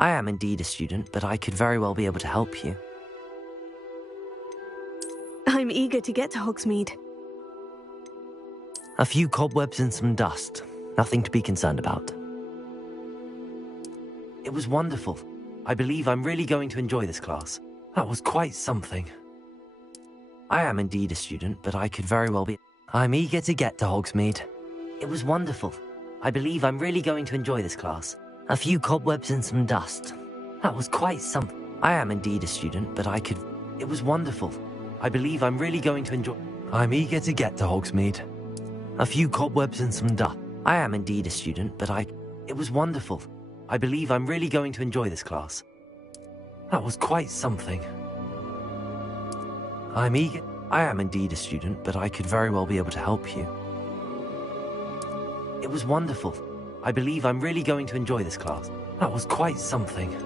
I am indeed a student, but I could very well be able to help you. I'm eager to get to Hogsmeade. A few cobwebs and some dust. Nothing to be concerned about. It was wonderful. I believe I'm really going to enjoy this class. That was quite something. I am indeed a student, but I could very well be... I'm eager to get to Hogsmeade. It was wonderful. I believe I'm really going to enjoy this class. A few cobwebs and some dust. That was quite something. I am indeed a student, but I could... It was wonderful. I believe I'm really going to enjoy... I'm eager to get to Hogsmeade. A few cobwebs and some dust. I am indeed a student, but I... It was wonderful. I believe I'm really going to enjoy this class. That was quite something. I'm eager... I am indeed a student, but I could very well be able to help you. It was wonderful. I believe I'm really going to enjoy this class. That was quite something.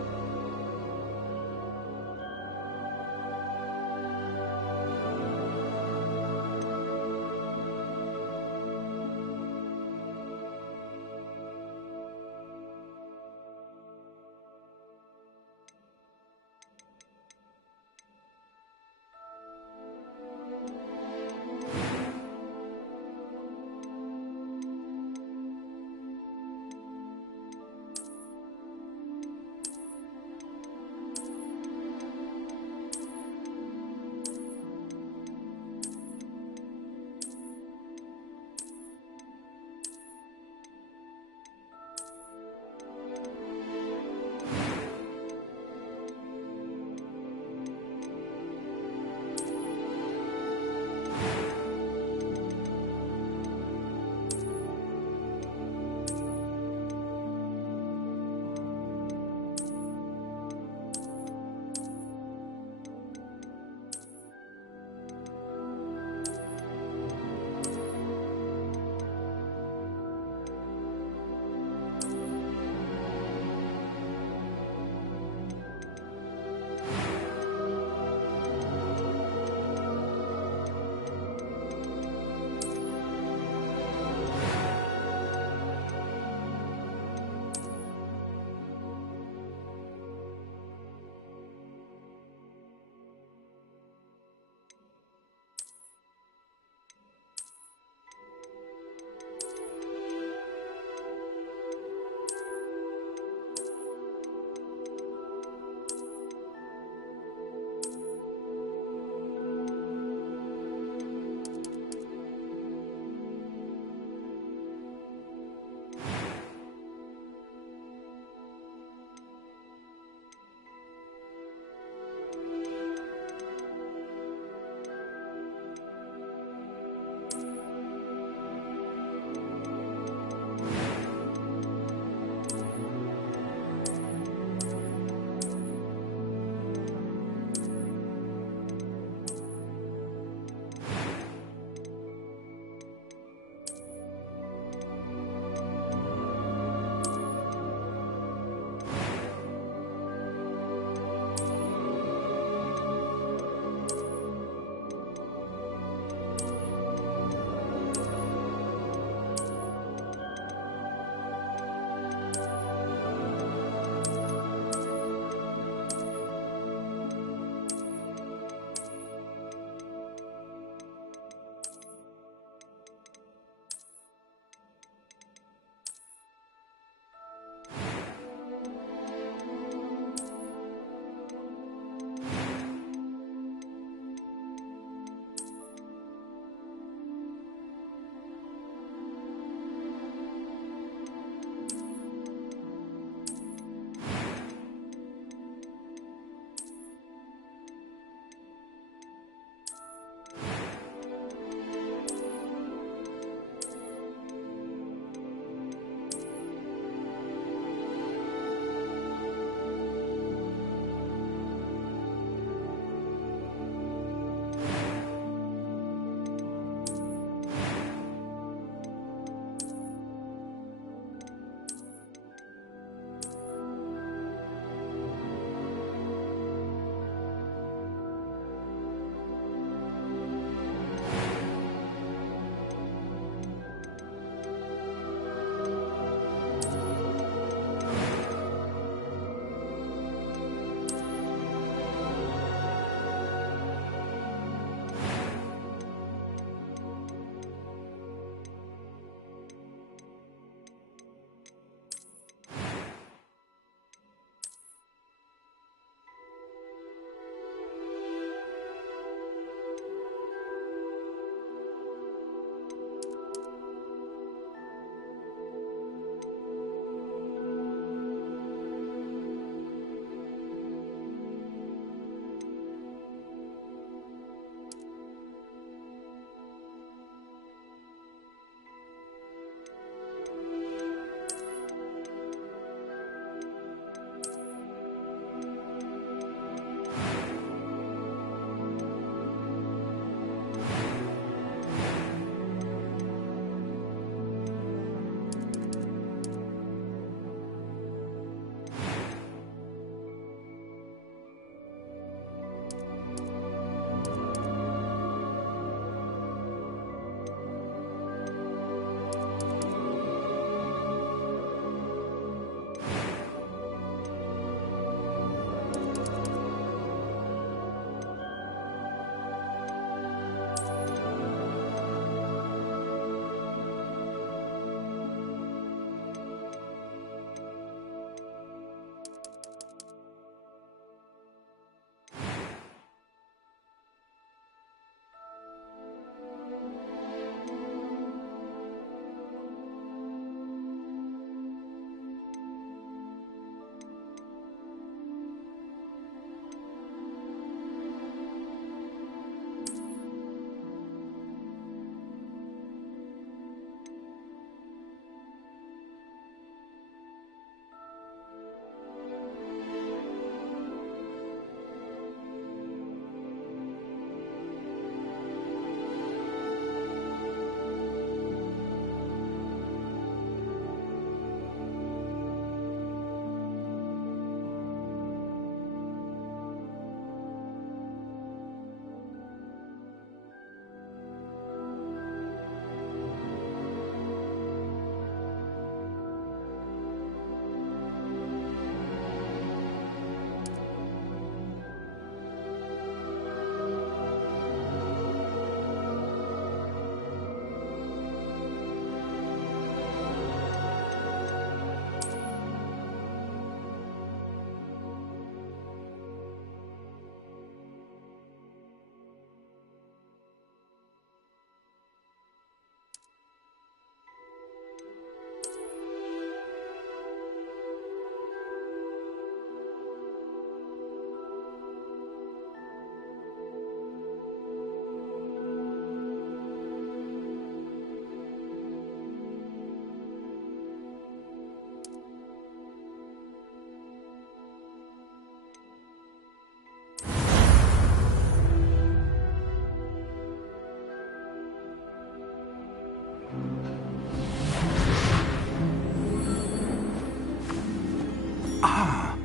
Ah,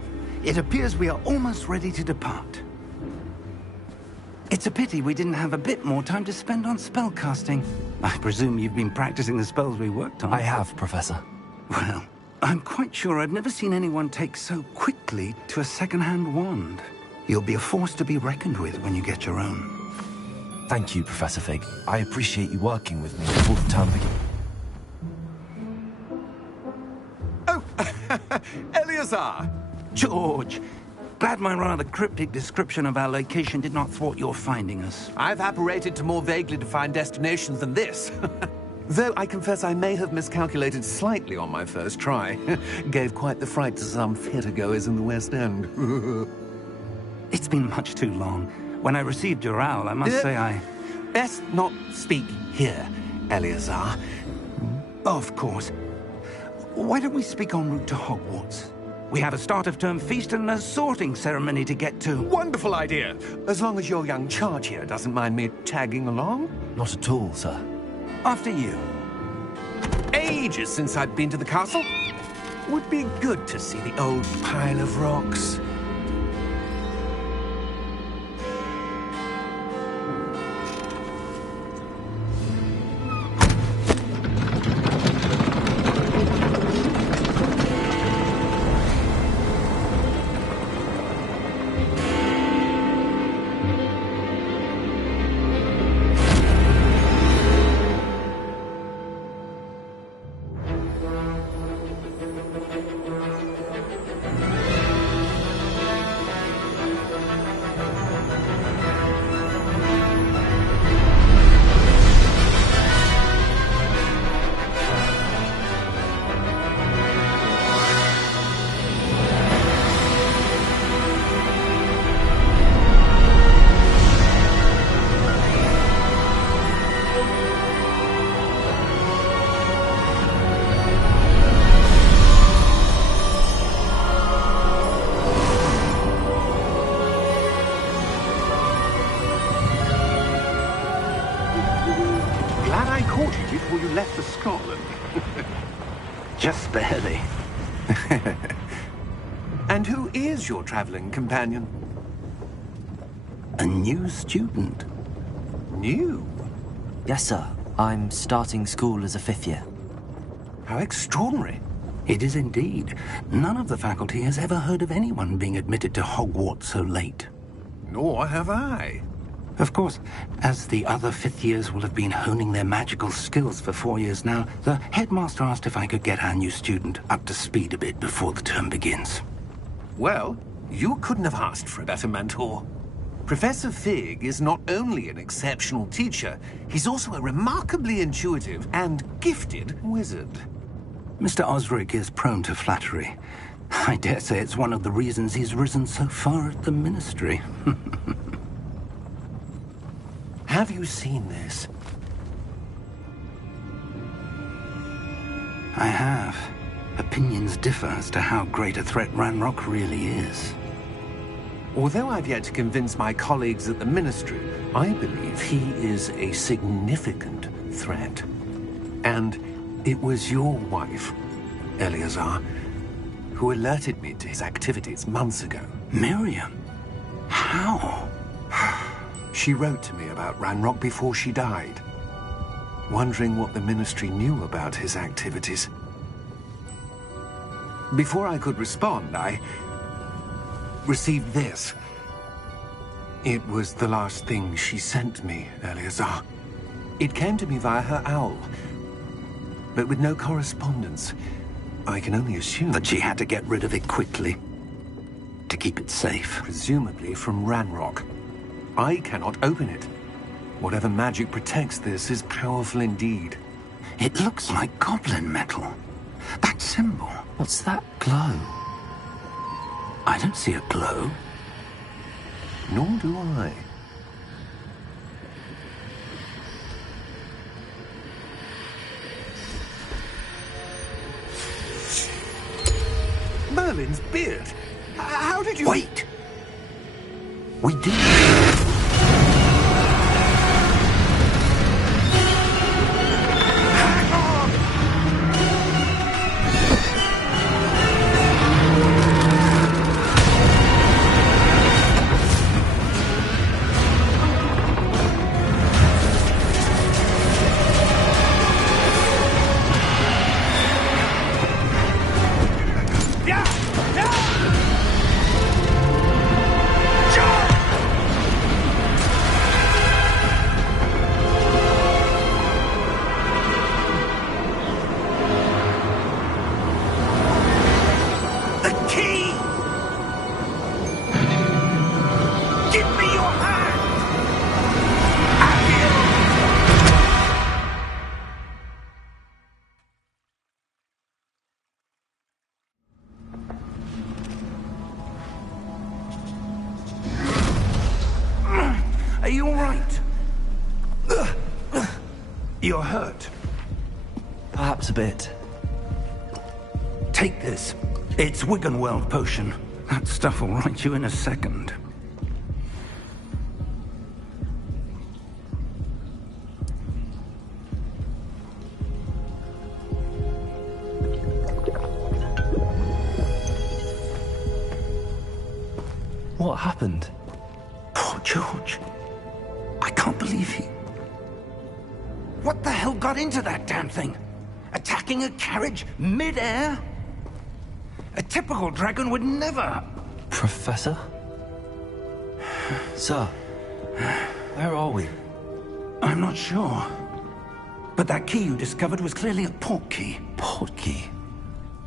it appears we are almost ready to depart. It's a pity we didn't have a bit more time to spend on spellcasting. I presume you've been practicing the spells we worked on. I have, Professor. Well, I'm quite sure I've never seen anyone take so quickly to a second-hand wand. You'll be a force to be reckoned with when you get your own. Thank you, Professor Fig. I appreciate you working with me before the term begins. Oh, Eleazar! George, glad my rather cryptic description of our location did not thwart your finding us. I've apparated to more vaguely defined destinations than this. Though I confess I may have miscalculated slightly on my first try. Gave quite the fright to some theatre-goers in the West End. It's been much too long. When I received your owl, I must say I... Best not speak here, Eleazar. Of course. Why don't we speak en route to Hogwarts? We have a start-of-term feast and a sorting ceremony to get to. Wonderful idea! As long as your young charge here doesn't mind me tagging along. Not at all, sir. After you. Ages since I'd been to the castle. Would be good to see the old pile of rocks. Before you left for Scotland. Just barely. And who is your traveling companion? A new student. New? Yes, sir. I'm starting school as a 5th year. How extraordinary. It is indeed. None of the faculty has ever heard of anyone being admitted to Hogwarts so late. Nor have I. Of course, as the other 5th years will have been honing their magical skills for 4 years now, the headmaster asked if I could get our new student up to speed a bit before the term begins. Well, you couldn't have asked for a better mentor. Professor Fig is not only an exceptional teacher, he's also a remarkably intuitive and gifted wizard. Mr. Osric is prone to flattery. I dare say it's one of the reasons he's risen so far at the ministry. Have you seen this? I have. Opinions differ as to how great a threat Ranrock really is. Although I've yet to convince my colleagues at the Ministry, I believe he is a significant threat. And it was your wife, Eleazar, who alerted me to his activities months ago. Miriam? How? She wrote to me about Ranrock before she died, wondering what the Ministry knew about his activities. Before I could respond, I received this. It was the last thing she sent me, Eleazar. It came to me via her owl, but with no correspondence. I can only assume that she had to get rid of it quickly, to keep it safe. Presumably from Ranrock. I cannot open it. Whatever magic protects this is powerful indeed. It looks like goblin metal. That symbol. What's that glow? I don't see a glow. Nor do I. Merlin's beard. How did you... Wait! We did. Hang on! Are you all right? You're hurt. Perhaps a bit. Take this. It's Wiggenweld potion. That stuff will right you in a second. What happened? Poor George. I can't believe he... What the hell got into that damn thing? Attacking a carriage mid-air? A typical dragon would never... Professor? Sir, where are we? I'm not sure. But that key you discovered was clearly a port key. Port key?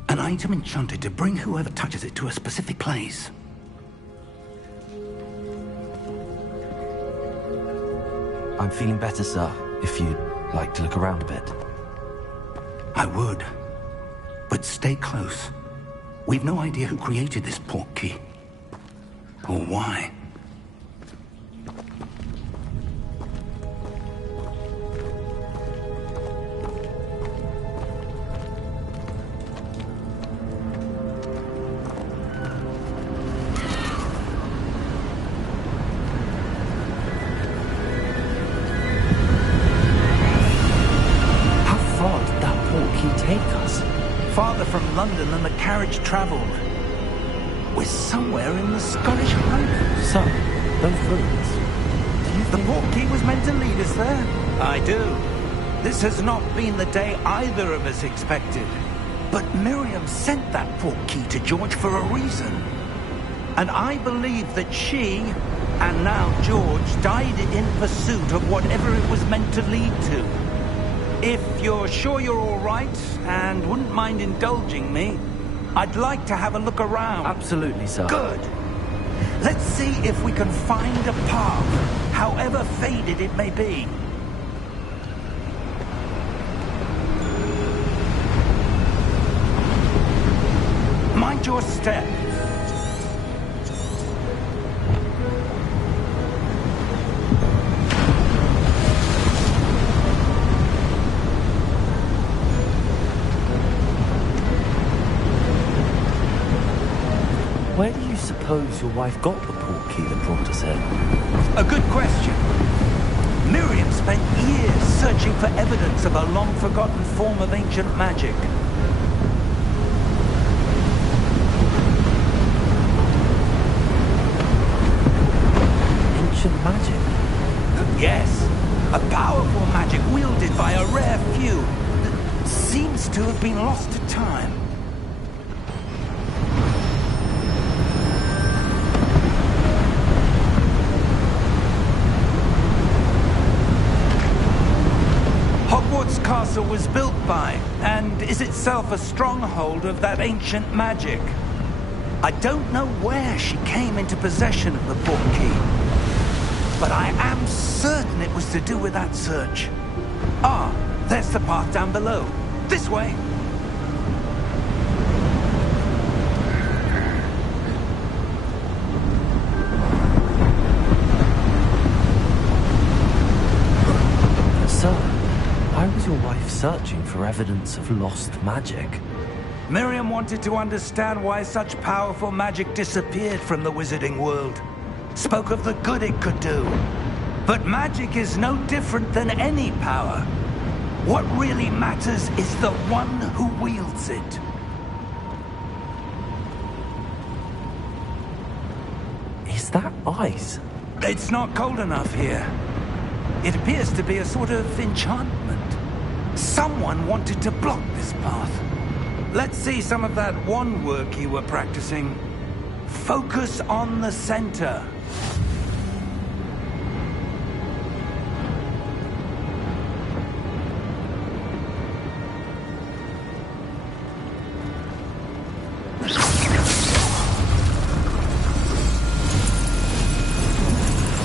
An item enchanted to bring whoever touches it to a specific place. I'm feeling better, sir, if you'd like to look around a bit. I would. But stay close. We've no idea who created this port key. Or why. Farther from London than the carriage travelled. We're somewhere in the Scottish Highlands. Sir, those ruins. Do you The port key was meant to lead us there? I do. This has not been the day either of us expected. But Miriam sent that port key to George for a reason. And I believe that she, and now George, died in pursuit of whatever it was meant to lead to. If you're sure you're all right, and wouldn't mind indulging me, I'd like to have a look around. Absolutely, sir. Good. Let's see if we can find a path, however faded it may be. Mind your step. Where do you suppose your wife got the port key that brought us here? A good question. Miriam spent years searching for evidence of a long-forgotten form of ancient magic. Ancient magic? Yes, a powerful magic wielded by a rare few that seems to have been lost to time. Hogwarts Castle was built by, and is itself a stronghold of that ancient magic. I don't know where she came into possession of the port key, but I am certain it was to do with that search. Ah, there's the path down below. This way. Sir, why was your wife searching for evidence of lost magic? Miriam wanted to understand why such powerful magic disappeared from the wizarding world. Spoke of the good it could do. But magic is no different than any power. What really matters is the one who wields it. Is that ice? It's not cold enough here. It appears to be a sort of enchantment. Someone wanted to block this path. Let's see some of that wand work you were practicing. Focus on the center.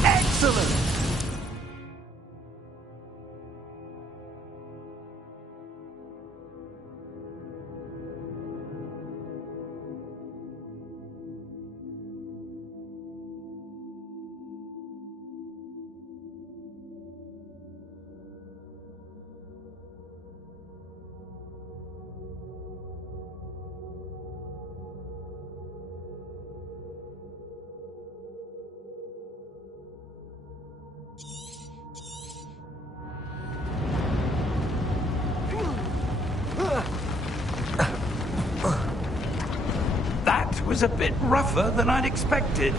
Excellent! That was a bit rougher than I'd expected.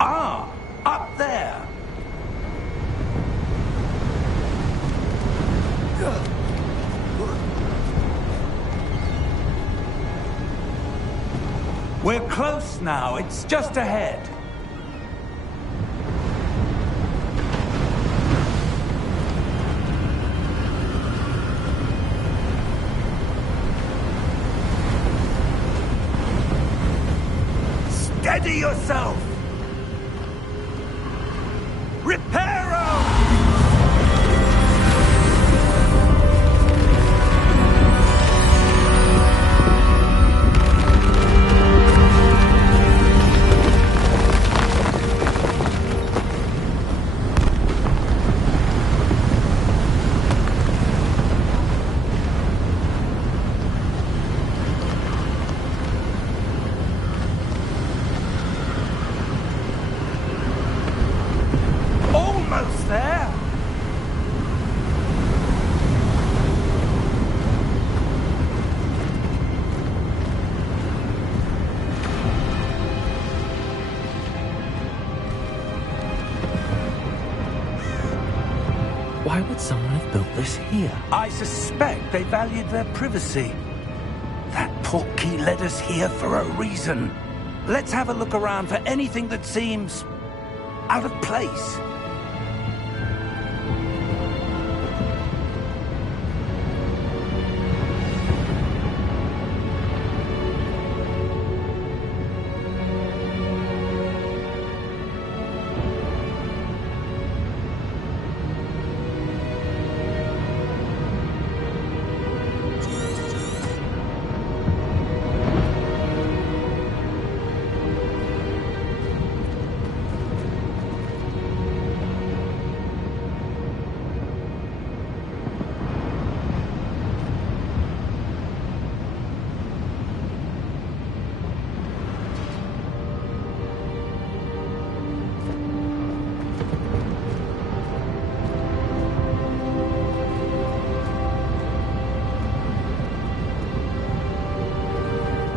Ah, up there. We're close now. It's just ahead. Steady yourself. Reparo! Almost there. Why would someone have built this here? I suspect they valued their privacy. That portkey led us here for a reason. Let's have a look around for anything that seems out of place.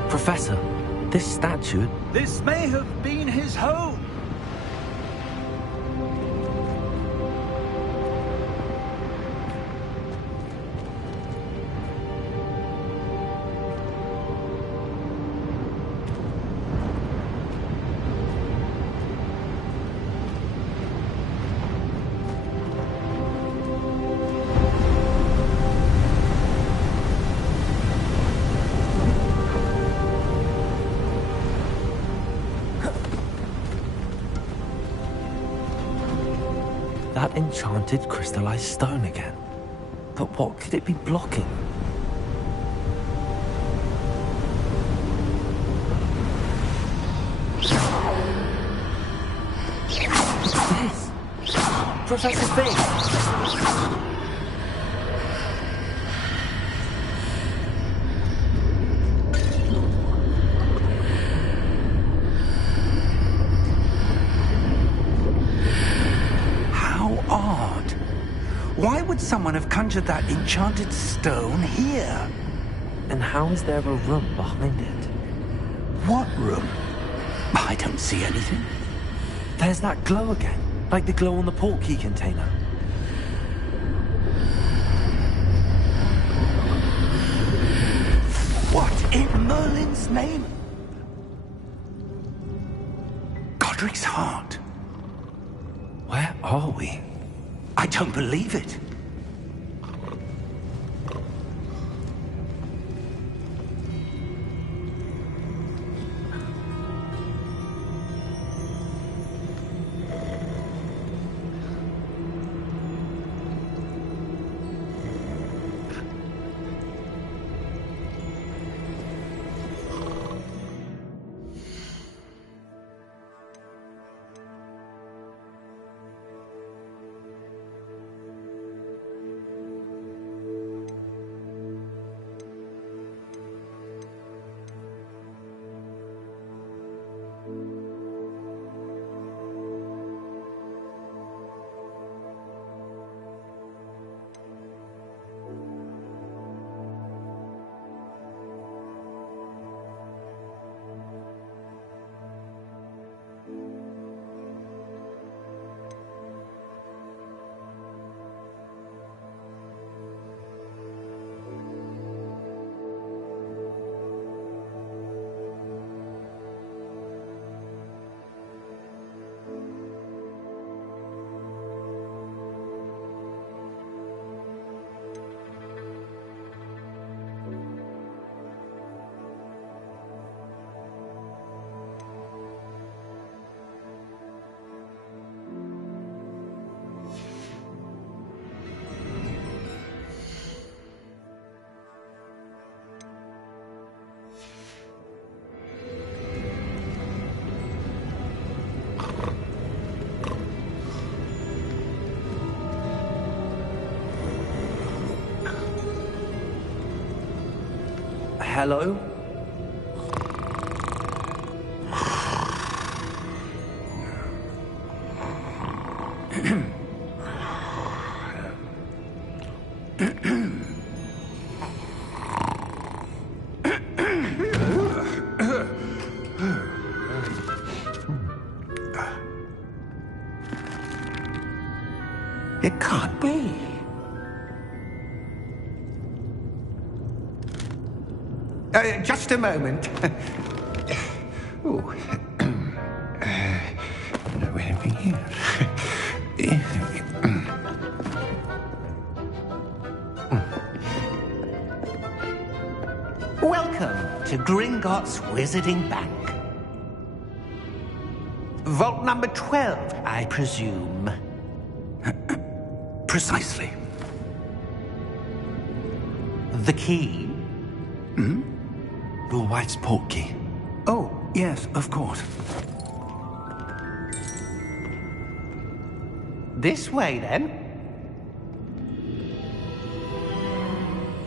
Professor, this statue... This may have been his home. That enchanted crystallized stone again. But what could it be blocking? This! Professor Fig! How odd. must someone have conjured that enchanted stone here? And how is there a room behind it? What room? I don't see anything. There's that glow again, like the glow on the portkey container. What in Merlin's name? Godric's heart. Where are we? I don't believe it. Hello? It can't be. Just a moment. Oh. Anything here? Welcome to Gringotts Wizarding Bank. Vault number 12, I presume. Precisely. The key? Hmm? Your wife's portkey. Oh, yes, of course. This way, then.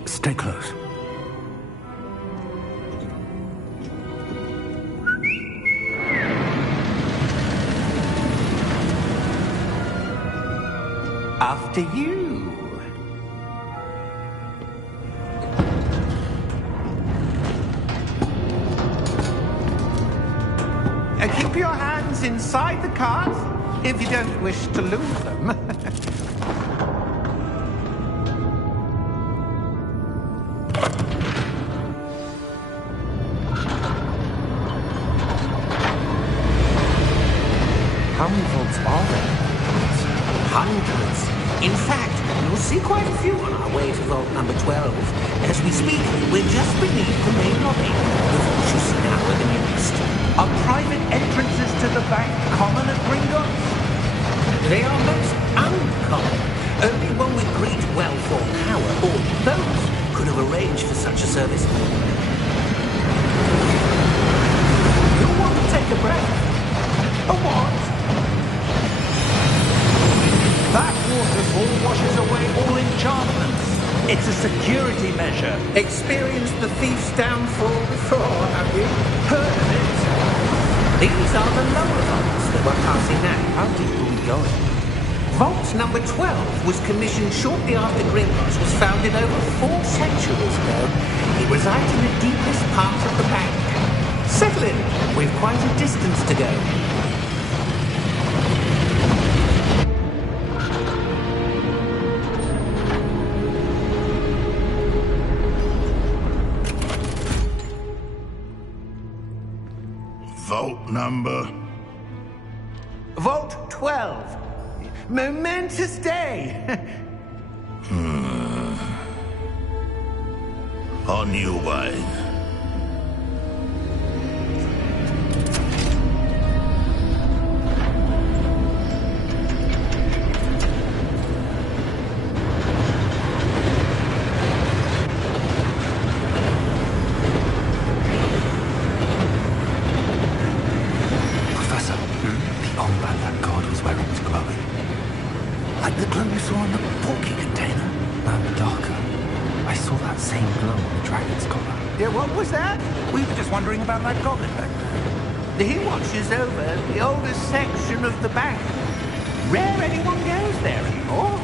Stay close. After you. Keep your hands inside the cart if you don't wish to lose them. How many vaults are there? Hundreds. In fact, you'll see quite a few on our way to vault number 12. As we speak, we're just beneath the main lobby. The vault you see now are the newest. Are private entrances to the bank common at Gringotts? They are most uncommon. Only one with great wealth or power, or both, could have arranged for such a service. You'll want to take a breath. A what? That waterfall washes away all enchantments. It's a security measure. Experienced the thief's downfall before, have you? Heard of it? These are the lower vaults that we're passing now. How deep are we going? Vault number 12 was commissioned shortly after Gringotts was founded over 4 centuries ago. It resides in the deepest part of the bank. Settle in. We've quite a distance to go. Vault number? Vault 12. Momentous day. On you, wine. Professor, the armband that god was wearing was glowing. Like the glow you saw on the porky container. No, darker. I saw that same glow on the dragon's collar. Yeah, what was that? We were just wondering about that goblin back there. He watches over the oldest section of the bank. Rare anyone goes there anymore.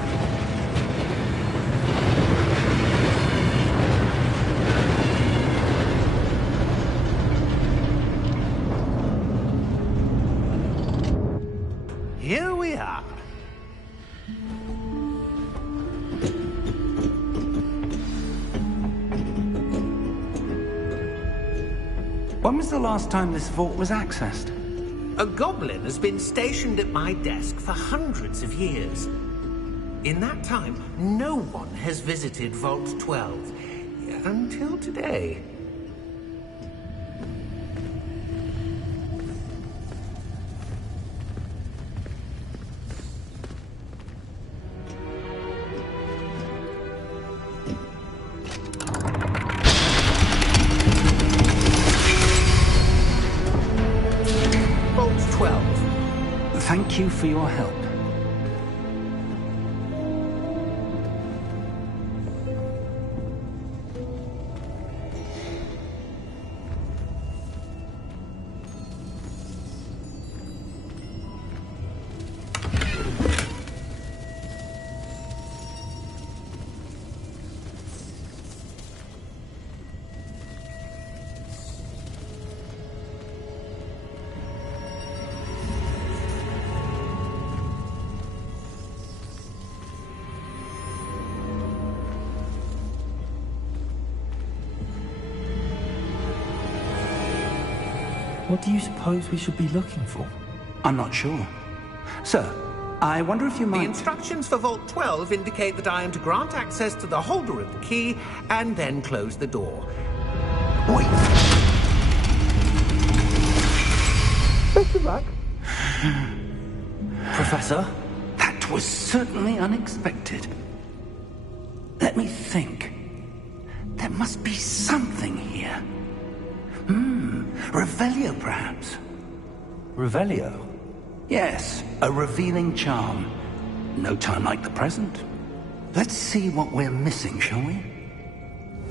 Here we are. When was the last time this vault was accessed? A goblin has been stationed at my desk for hundreds of years. In that time, no one has visited Vault 12. Until today. Vault 12. Thank you for your help. What do you suppose we should be looking for? I'm not sure. Sir, I wonder if you The might... instructions for Vault 12 indicate that I am to grant access to the holder of the key and then close the door. Wait! Best of luck. Professor? That was certainly unexpected. Let me think. There must be something here. Revelio, perhaps? Revelio? Yes, a revealing charm. No time like the present. Let's see what we're missing, shall we?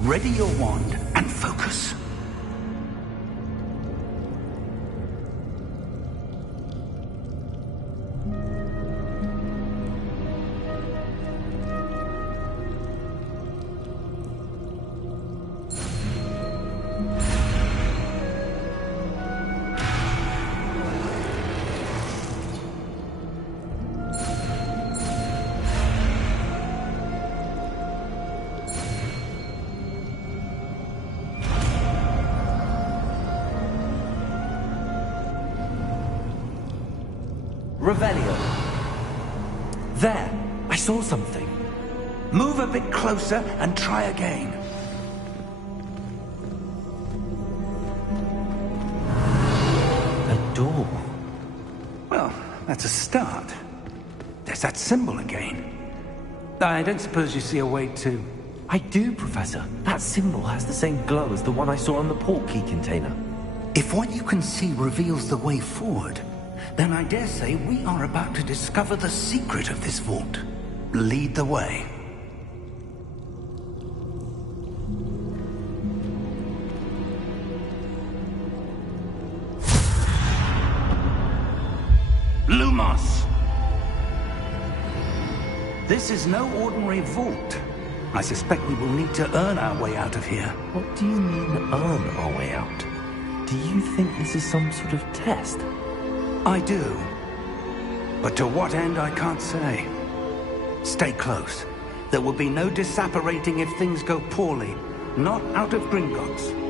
Ready your wand and focus. Revelio. There! I saw something. Move a bit closer and try again. A door. Well, that's a start. There's that symbol again. I don't suppose you see a way to... I do, Professor. That symbol has the same glow as the one I saw on the port key container. If what you can see reveals the way forward, then I dare say we are about to discover the secret of this vault. Lead the way. Lumos! This is no ordinary vault. I suspect we will need to earn our way out of here. What do you mean, earn our way out? Do you think this is some sort of test? I do. But to what end, I can't say. Stay close. There will be no disapparating if things go poorly. Not out of Gringotts.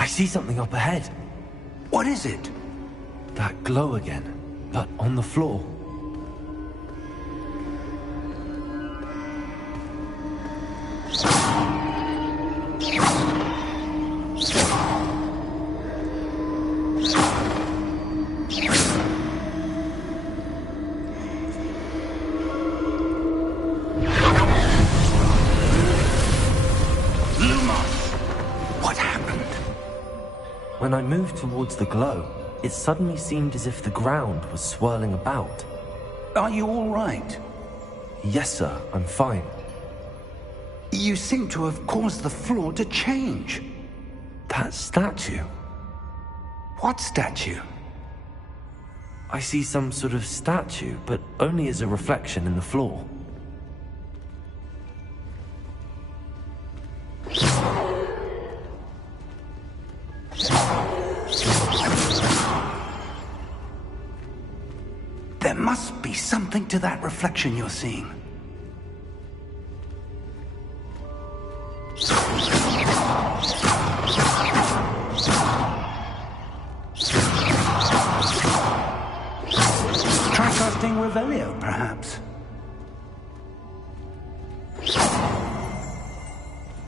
I see something up ahead. What is it? That glow again, but on the floor. When I moved towards the glow, it suddenly seemed as if the ground was swirling about. Are you all right? Yes, sir, I'm fine. You seem to have caused the floor to change. That statue. What statue? I see some sort of statue, but only as a reflection in the floor. There must be something to that reflection you're seeing. Try casting Revelio, perhaps.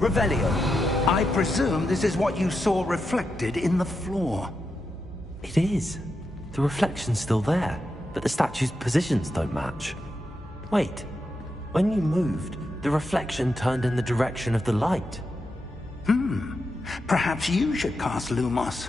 Revelio, I presume this is what you saw reflected in the floor. It is. The reflection's still there, but the statue's positions don't match. Wait, when you moved, the reflection turned in the direction of the light. Perhaps you should cast Lumos.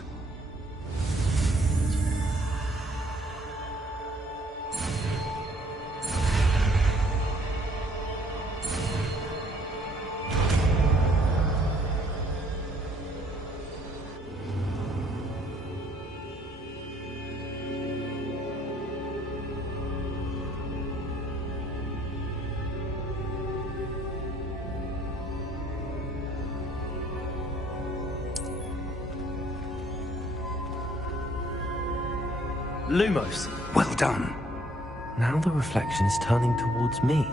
Lumos. Well done. Now the reflection is turning towards me.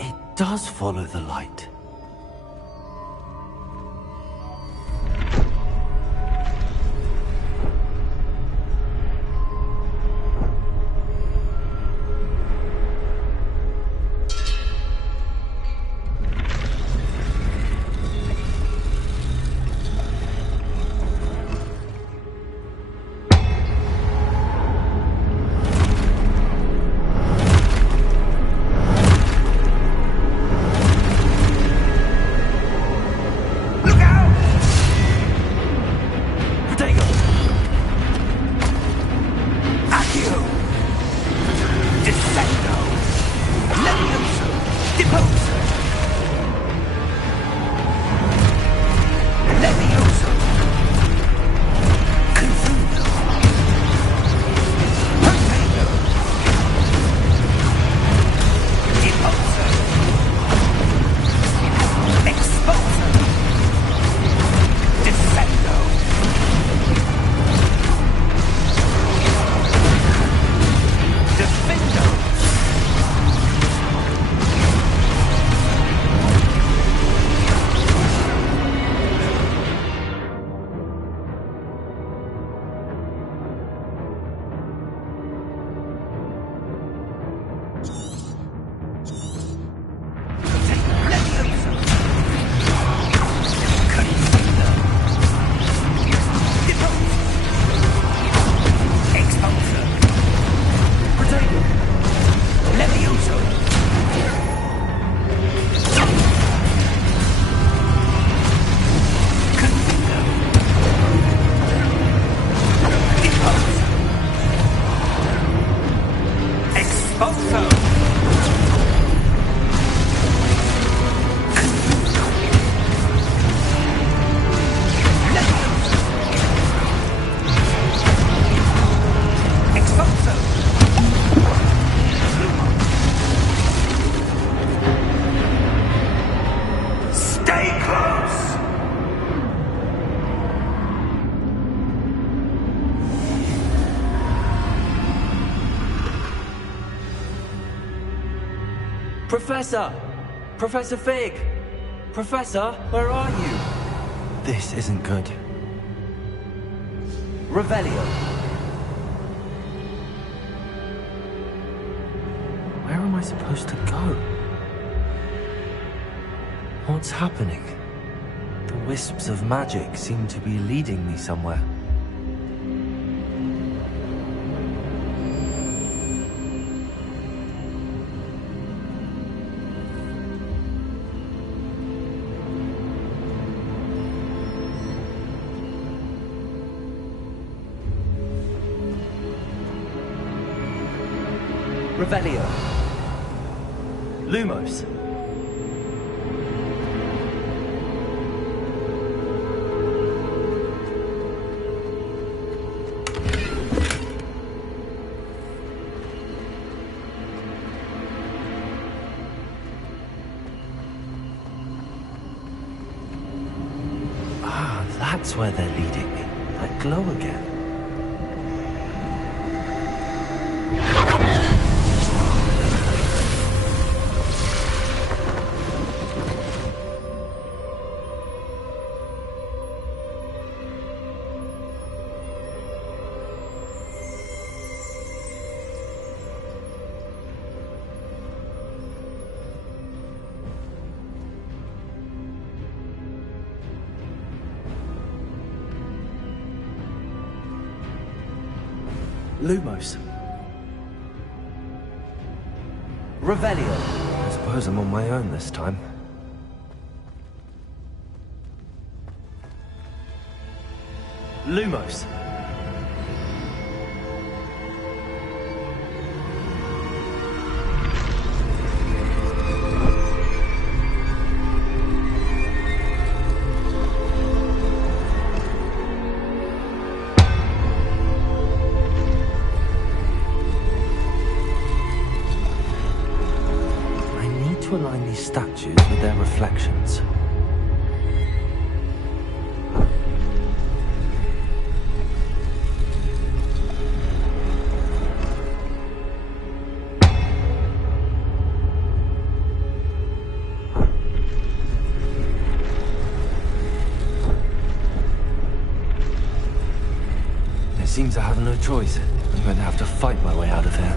It does follow the light. Expulso! Professor! Professor Fig! Professor, where are you? This isn't good. Revelio! Where am I supposed to go? What's happening? The wisps of magic seem to be leading me somewhere. Revelio. Lumos. Ah, that's where they're leading me. That glow again. Lumos. Revelio. I suppose I'm on my own this time. Lumos. To align these statues with their reflections. It seems I have no choice. I'm going to have to fight my way out of here.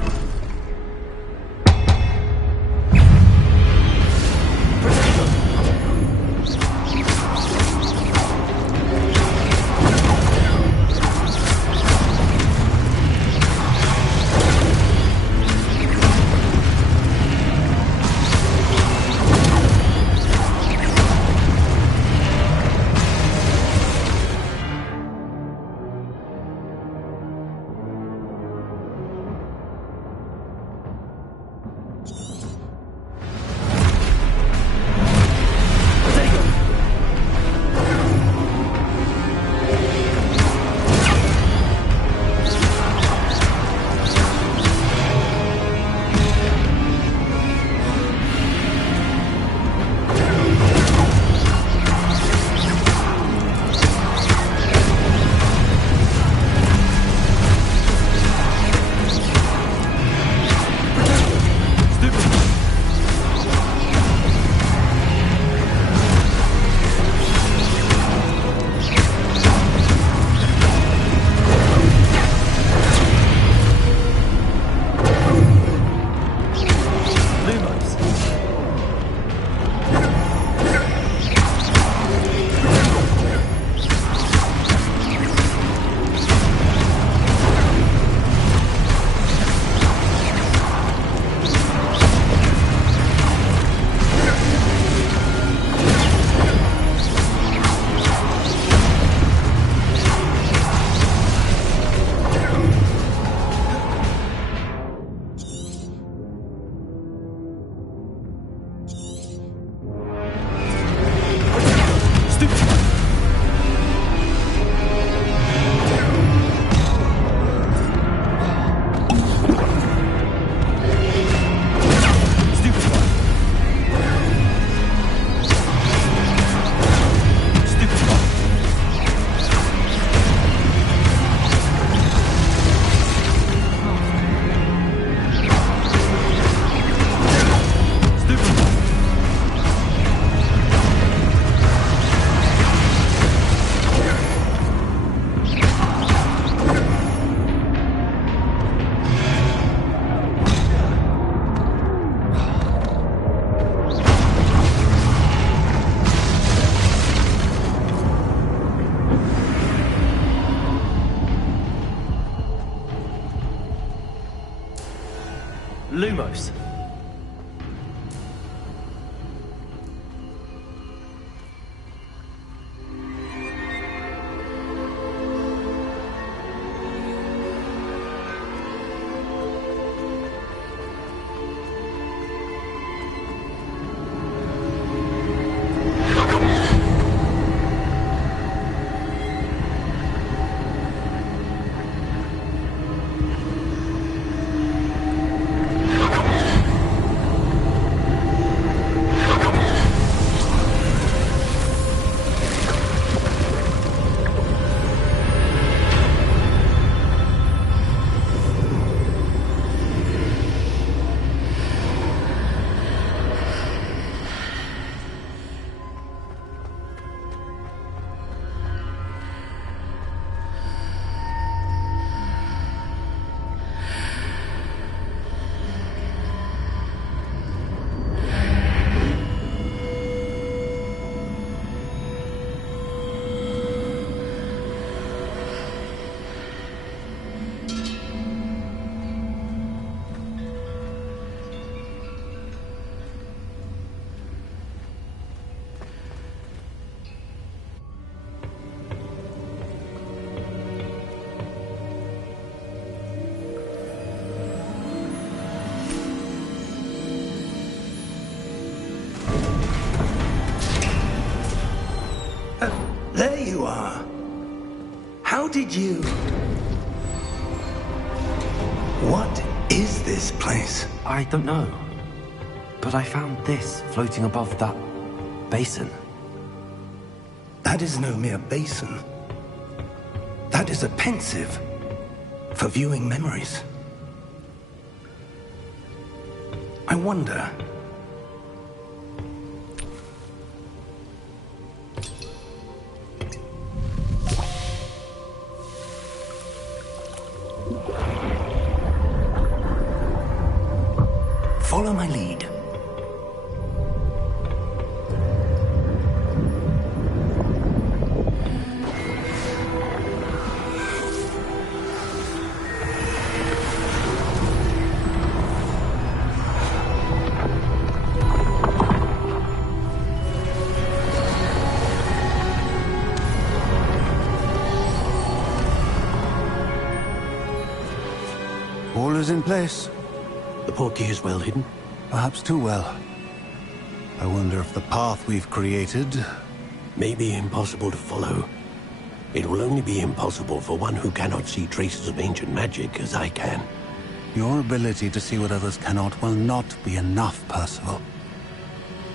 Lumos. There you are. How did you... What is this place? I don't know. But I found this floating above that basin. That is no mere basin. That is a pensive for viewing memories. I wonder... Follow my lead. All is in place. The portkey is well hidden. Perhaps too well. I wonder if the path we've created... May be impossible to follow. It will only be impossible for one who cannot see traces of ancient magic as I can. Your ability to see what others cannot will not be enough, Percival.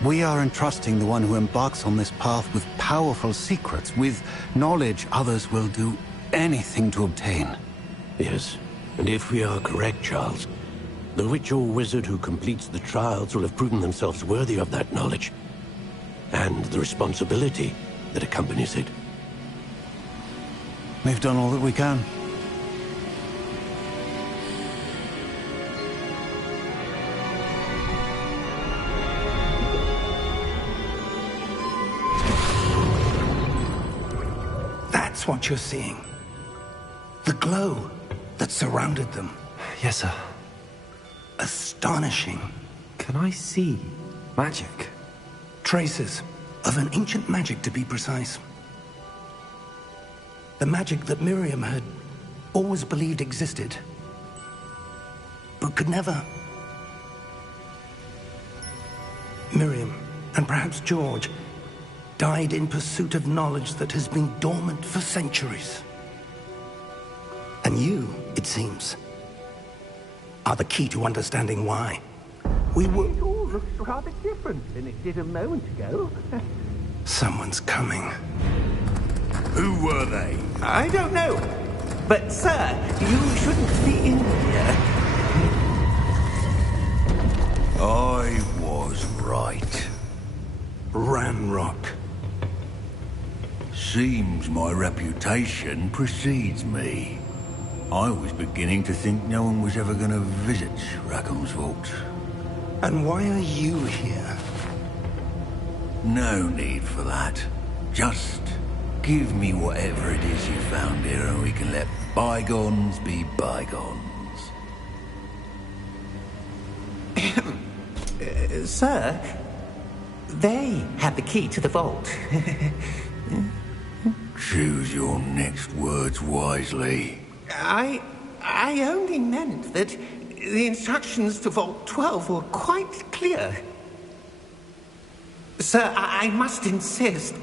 We are entrusting the one who embarks on this path with powerful secrets, with knowledge others will do anything to obtain. Yes, and if we are correct, Charles, the witch or wizard who completes the trials will have proven themselves worthy of that knowledge, and the responsibility that accompanies it. We've done all that we can. That's what you're seeing. The glow that surrounded them. Yes, sir. Astonishing. Can I see magic? Traces of an ancient magic, to be precise. The magic that Miriam had always believed existed, but could never. Miriam, and perhaps George, died in pursuit of knowledge that has been dormant for centuries. And you, it seems, are the key to understanding why. We were... It all looks rather different than it did a moment ago. Someone's coming. Who were they? I don't know. But, sir, you shouldn't be in here. I was right. Ranrock. Seems my reputation precedes me. I was beginning to think no one was ever going to visit Rackham's Vault. And why are you here? No need for that. Just give me whatever it is you found here and we can let bygones be bygones. Sir, they had the key to the vault. Choose your next words wisely. I only meant that the instructions to Vault 12 were quite clear. Sir, I must insist.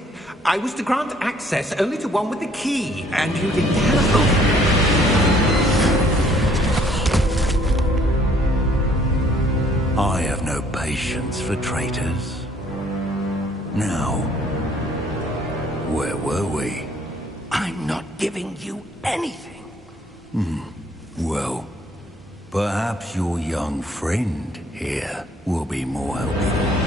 I was to grant access only to one with the key, and you didn't have... I have no patience for traitors. Now, where were we? I'm not giving you anything. Well, perhaps your young friend here will be more helpful.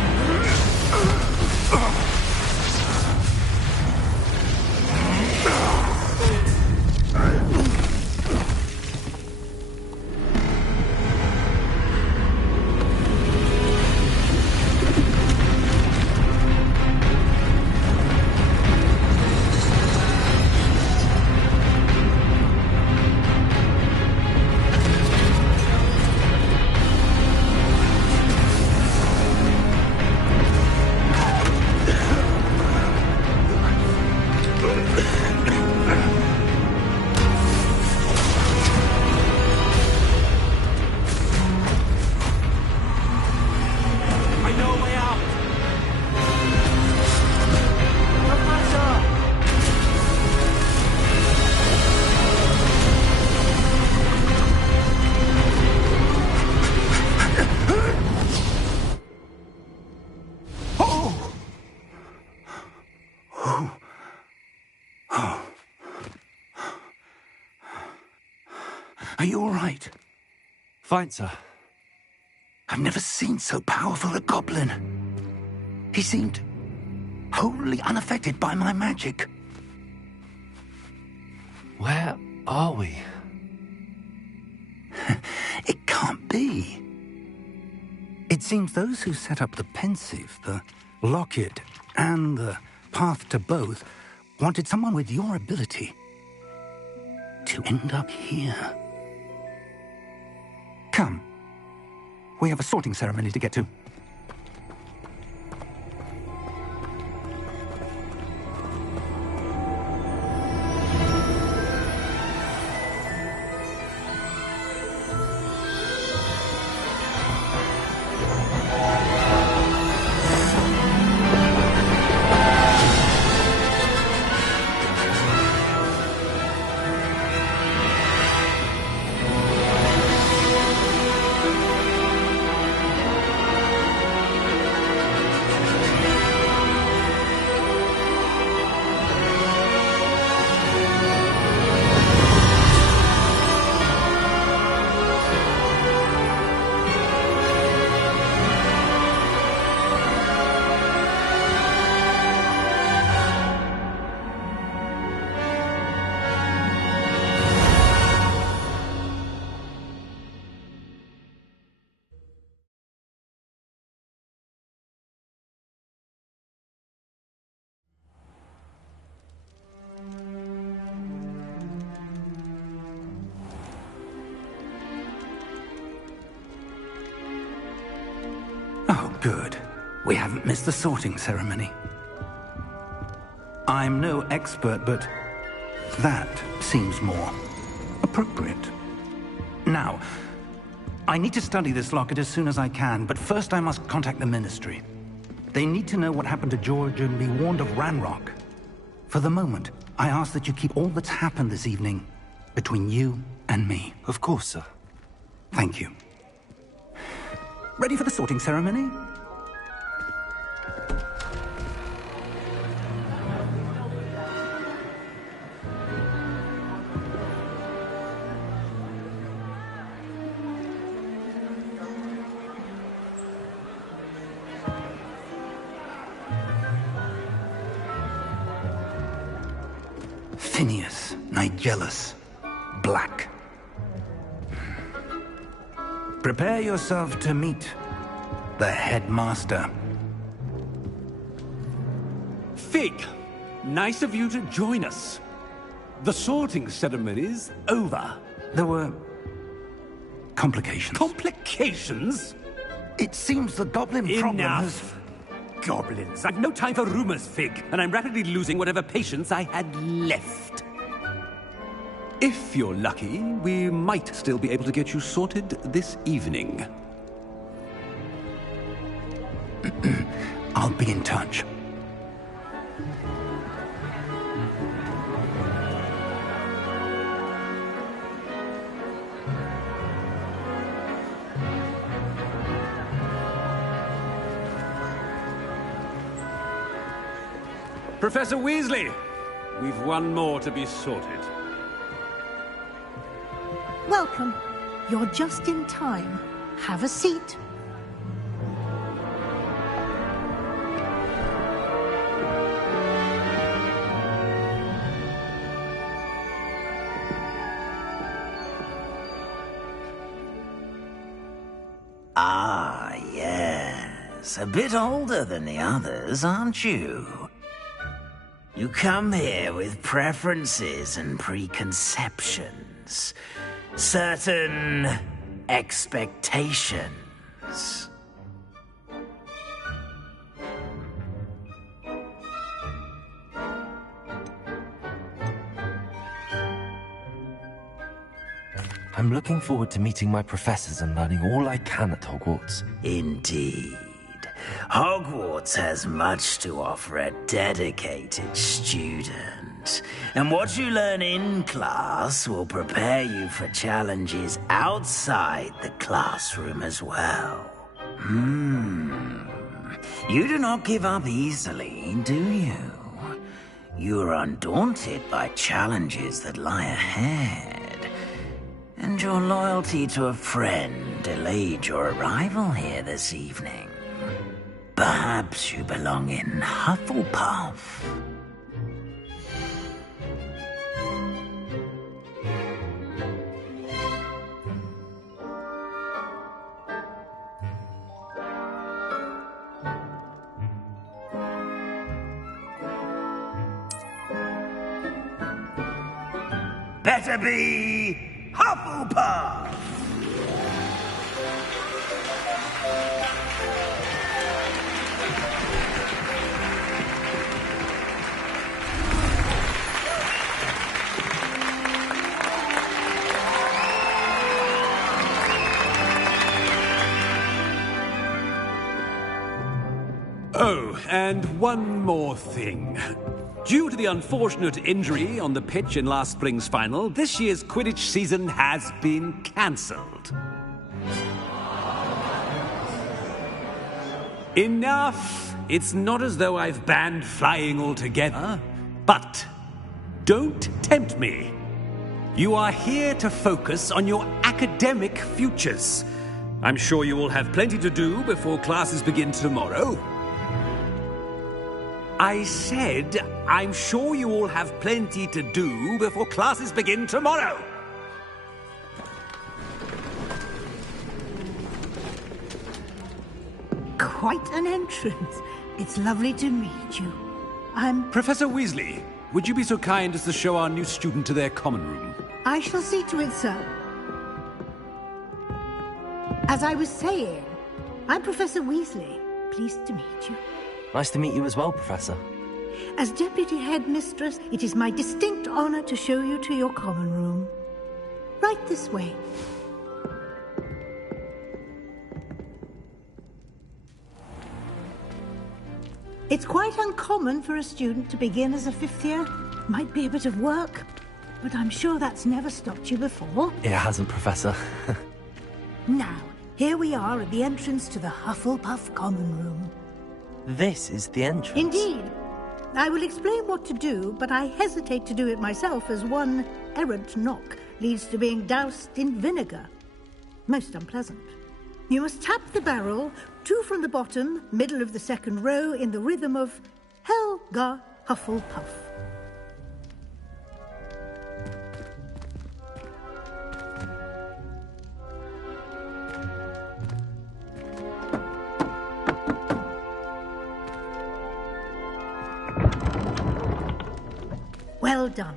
Are you all right? Fine, sir. I've never seen so powerful a goblin. He seemed wholly unaffected by my magic. Where are we? It can't be. It seems those who set up the pensive, the locket, and the path to both wanted someone with your ability to end up here. Come. We have a sorting ceremony to get to. Oh, good. We haven't missed the sorting ceremony. I'm no expert, but that seems more appropriate. Now, I need to study this locket as soon as I can, but first I must contact the Ministry. They need to know what happened to George and be warned of Ranrock. For the moment, I ask that you keep all that's happened this evening between you and me. Of course, sir. Thank you. Ready for the sorting ceremony? Phineas, Nigellus, Black. Prepare yourself to meet the headmaster. Fig, nice of you to join us. The sorting ceremony's over. There were complications. Complications? It seems the goblin problem has... Enough! Goblins. I've no time for rumors, Fig, and I'm rapidly losing whatever patience I had left. If you're lucky, we might still be able to get you sorted this evening. I'll be in touch. Professor Weasley, we've one more to be sorted. Welcome. You're just in time. Have a seat. Ah, yes. A bit older than the others, aren't you? You come here with preferences and preconceptions. Certain expectations. I'm looking forward to meeting my professors and learning all I can at Hogwarts. Indeed. Hogwarts has much to offer a dedicated student. And what you learn in class will prepare you for challenges outside the classroom as well. You do not give up easily, do you? You are undaunted by challenges that lie ahead. And your loyalty to a friend delayed your arrival here this evening. Perhaps you belong in Hufflepuff. Better be Hufflepuff! Oh, and one more thing. Due to the unfortunate injury on the pitch in last spring's final, this year's Quidditch season has been cancelled. Enough! It's not as though I've banned flying altogether. But don't tempt me. You are here to focus on your academic futures. I'm sure you will have plenty to do before classes begin tomorrow. I said, I'm sure you all have plenty to do before classes begin tomorrow. Quite an entrance. It's lovely to meet you. I'm... Professor Weasley, would you be so kind as to show our new student to their common room? I shall see to it, sir. As I was saying, I'm Professor Weasley. Pleased to meet you. Nice to meet you as well, Professor. As Deputy Headmistress, it is my distinct honor to show you to your common room. Right this way. It's quite uncommon for a student to begin as a fifth year. Might be a bit of work, but I'm sure that's never stopped you before. It hasn't, Professor. Now, here we are at the entrance to the Hufflepuff common room. This is the entrance. Indeed. I will explain what to do, but I hesitate to do it myself as one errant knock leads to being doused in vinegar. Most unpleasant. You must tap the barrel, 2 from the bottom, middle of the second row, in the rhythm of Helga Hufflepuff. Well done.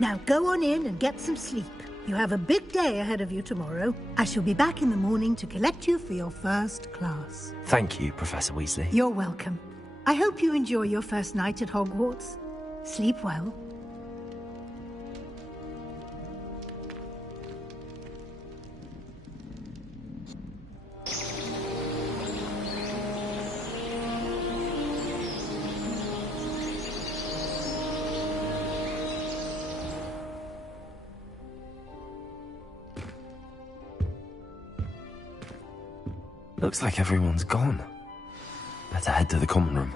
Now go on in and get some sleep. You have a big day ahead of you tomorrow. I shall be back in the morning to collect you for your first class. Thank you, Professor Weasley. You're welcome. I hope you enjoy your first night at Hogwarts. Sleep well. Looks like everyone's gone. Better head to the common room.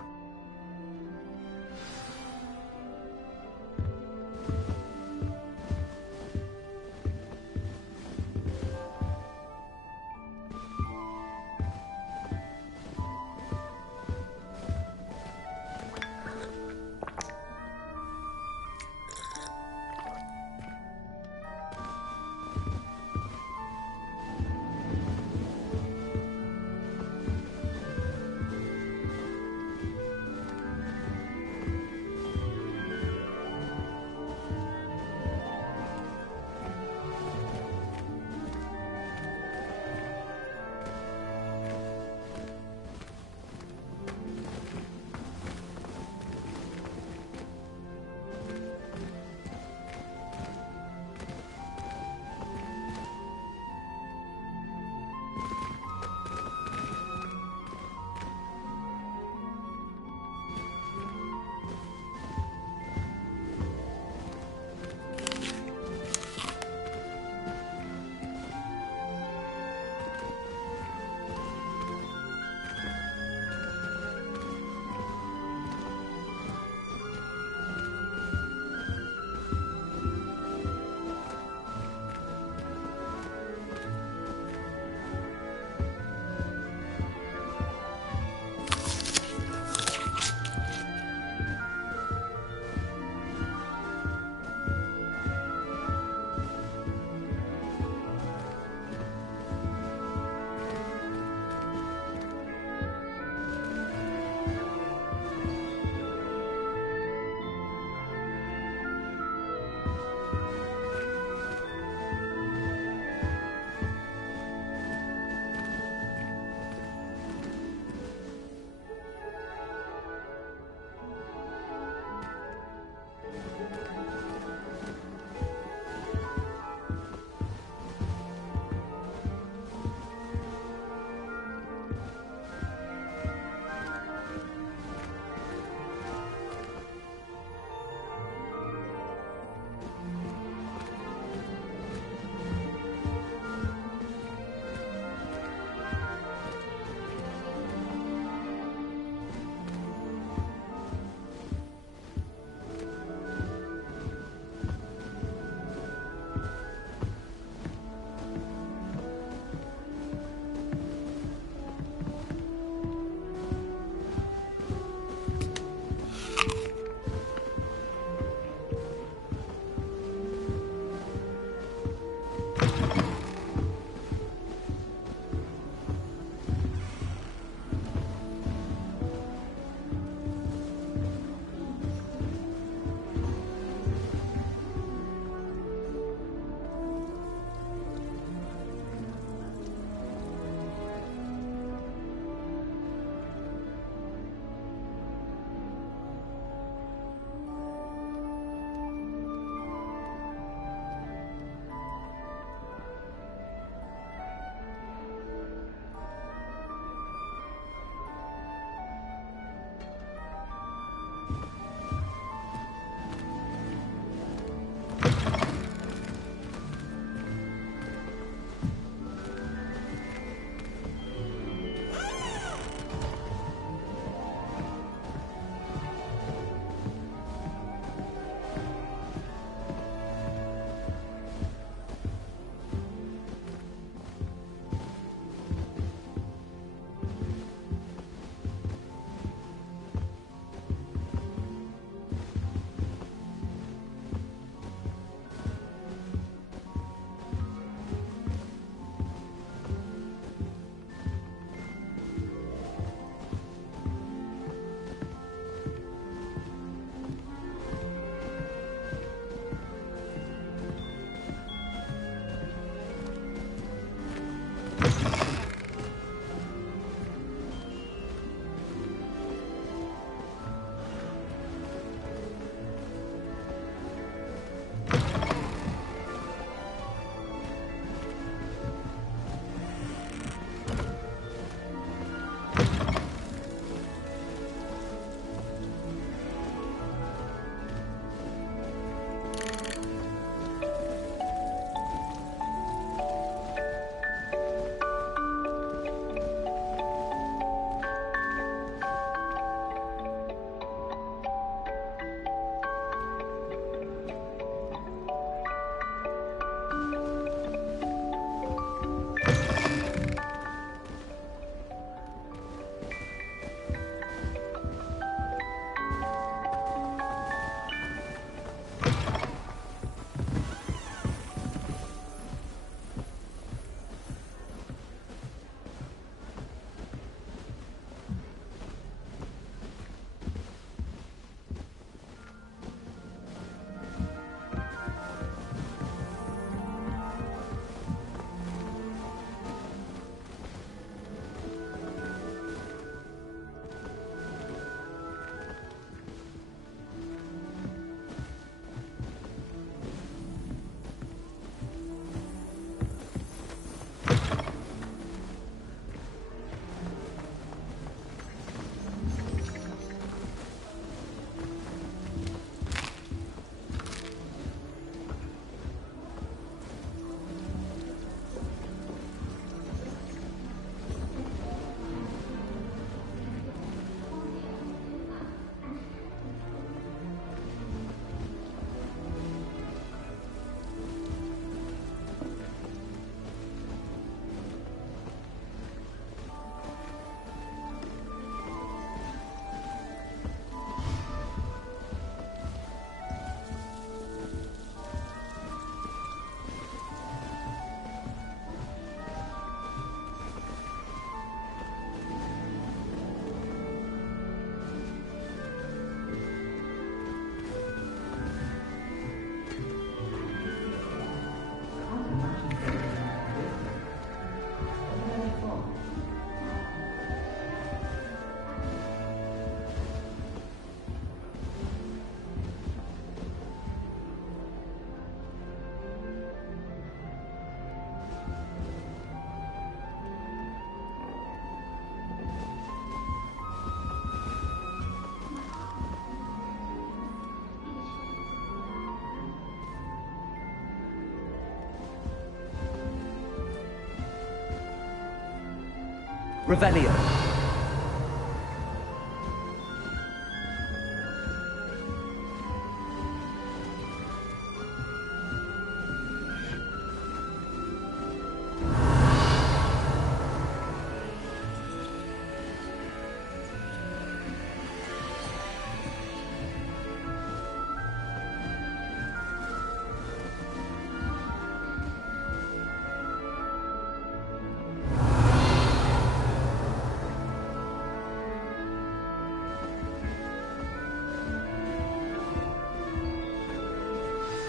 Revelio.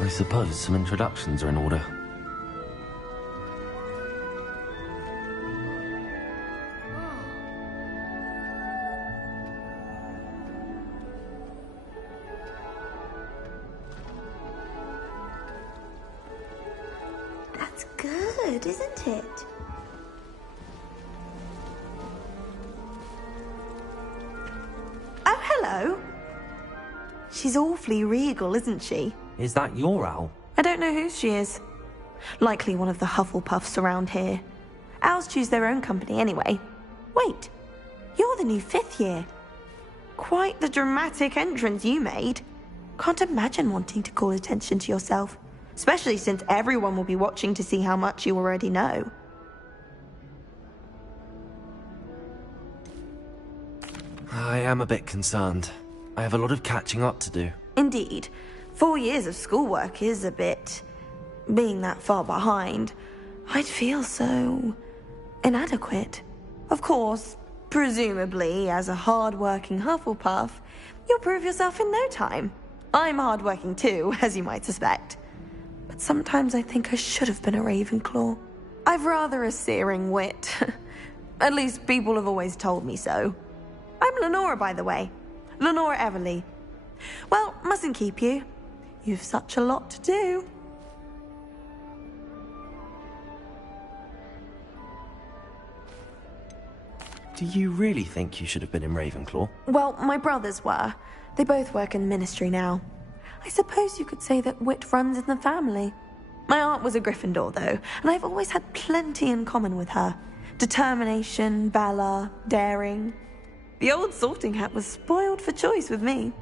I suppose some introductions are in order. That's good, isn't it? Oh, hello. She's awfully regal, isn't she? Is that your owl? I don't know who she is. Likely one of the Hufflepuffs around here. Owls choose their own company anyway. Wait, you're the new 5th year. Quite the dramatic entrance you made. Can't imagine wanting to call attention to yourself, especially since everyone will be watching to see how much you already know. I am a bit concerned. I have a lot of catching up to do. Indeed. 4 years of schoolwork is a bit... being that far behind, I'd feel so... inadequate. Of course, presumably, as a hard-working Hufflepuff, you'll prove yourself in no time. I'm hard-working too, as you might suspect. But sometimes I think I should have been a Ravenclaw. I've rather a searing wit. At least people have always told me so. I'm Lenora, by the way. Lenora Everly. Well, mustn't keep you. You've such a lot to do. Do you really think you should have been in Ravenclaw? Well, my brothers were. They both work in the Ministry now. I suppose you could say that wit runs in the family. My aunt was a Gryffindor, though, and I've always had plenty in common with her. Determination, valor, daring. The old Sorting Hat was spoiled for choice with me.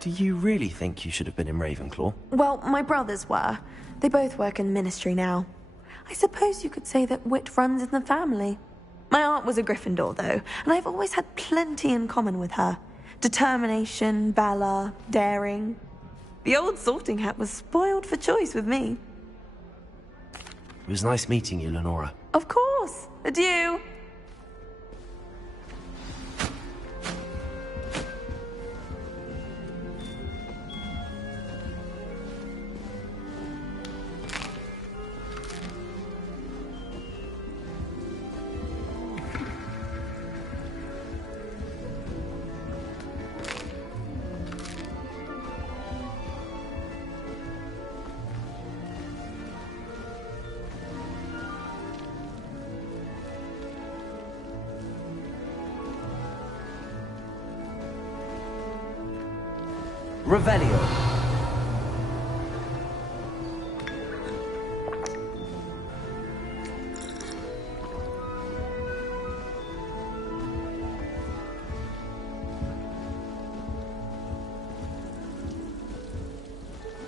Do you really think you should have been in Ravenclaw? Well, my brothers were. They both work in the Ministry now. I suppose you could say that wit runs in the family. My aunt was a Gryffindor, though, and I've always had plenty in common with her. Determination, valor, daring. The old Sorting Hat was spoiled for choice with me. It was nice meeting you, Lenora. Of course. Adieu. Revelio.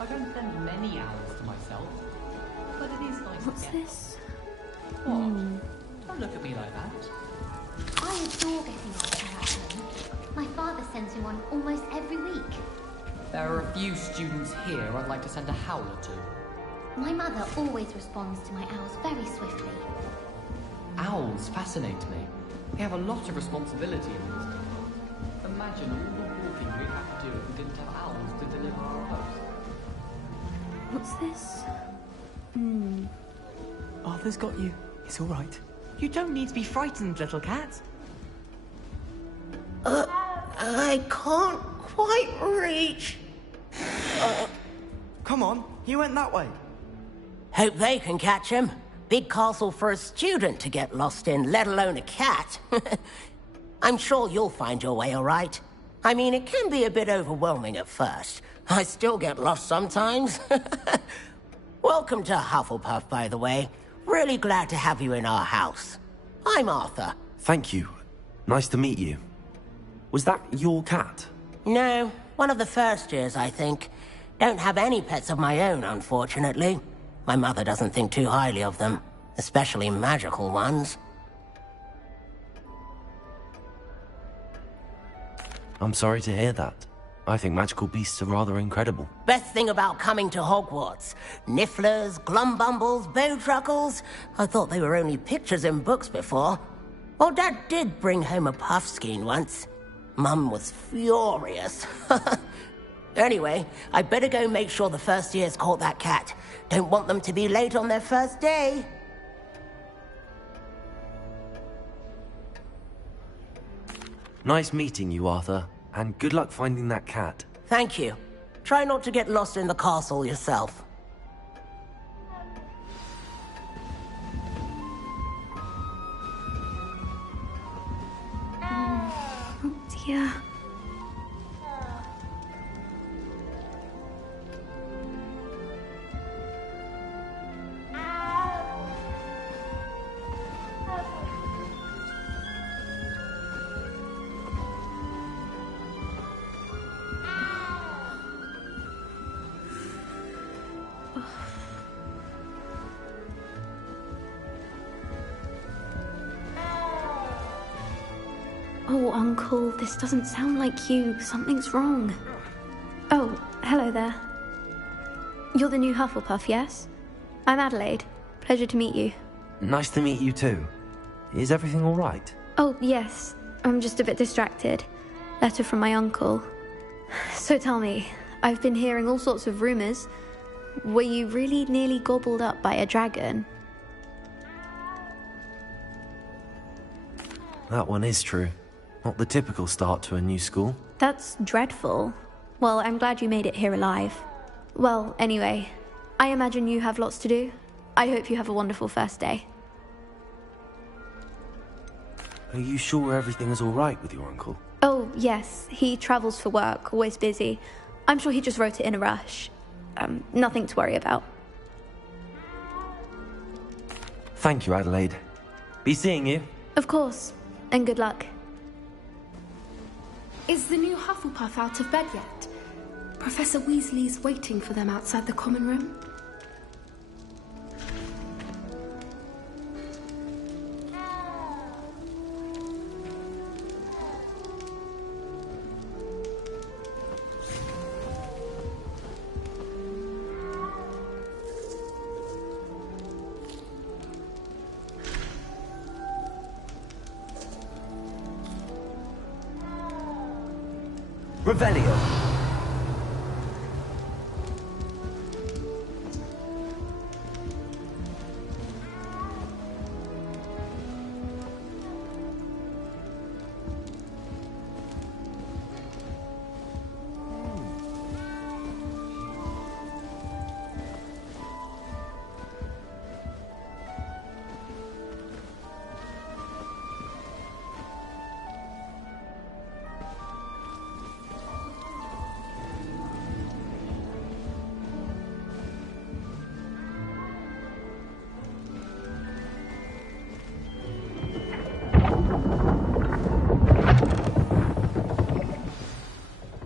I don't send many hours to myself, but it is nice What's to get. this? What? Don't look at me like that. I adore getting hot air at home. My father sends me one almost every week. There are a few students here I'd like to send a howler to. My mother always responds to my owls very swiftly. Owls fascinate me. They have a lot of responsibility in this. Imagine all the walking we'd have to do if we didn't have owls to deliver our post. What's this? Arthur's got you. It's all right. You don't need to be frightened, little cat. I can't quite reach. Come on, you went that way. Hope they can catch him. Big castle for a student to get lost in, let alone a cat. I'm sure you'll find your way all right. I mean, it can be a bit overwhelming at first. I still get lost sometimes. Welcome to Hufflepuff, by the way. Really glad to have you in our house. I'm Arthur. Thank you. Nice to meet you. Was that your cat? No, one of the first years, I think. Don't have any pets of my own, unfortunately. My mother doesn't think too highly of them, especially magical ones. I'm sorry to hear that. I think magical beasts are rather incredible. Best thing about coming to Hogwarts. Nifflers, Glumbumbles, Bowtruckles. I thought they were only pictures in books before. Well, Dad did bring home a Puffskein once. Mum was furious. Anyway, I better go make sure the first years caught that cat. Don't want them to be late on their first day. Nice meeting you, Arthur. And good luck finding that cat. Thank you. Try not to get lost in the castle yourself. Oh dear. Oh, Uncle, this doesn't sound like you. Something's wrong. Oh, hello there. You're the new Hufflepuff, yes? I'm Adelaide. Pleasure to meet you. Nice to meet you too. Is everything all right? Oh, yes. I'm just a bit distracted. Letter from my uncle. So tell me, I've been hearing all sorts of rumors. Were you really nearly gobbled up by a dragon? That one is true. Not the typical start to a new school. That's dreadful. Well, I'm glad you made it here alive. Well, anyway, I imagine you have lots to do. I hope you have a wonderful first day. Are you sure everything is all right with your uncle? Oh, yes. He travels for work, always busy. I'm sure he just wrote it in a rush. Nothing to worry about. Thank you, Adelaide. Be seeing you. Of course. And good luck. Is the new Hufflepuff out of bed yet? Professor Weasley's waiting for them outside the common room. Revelio.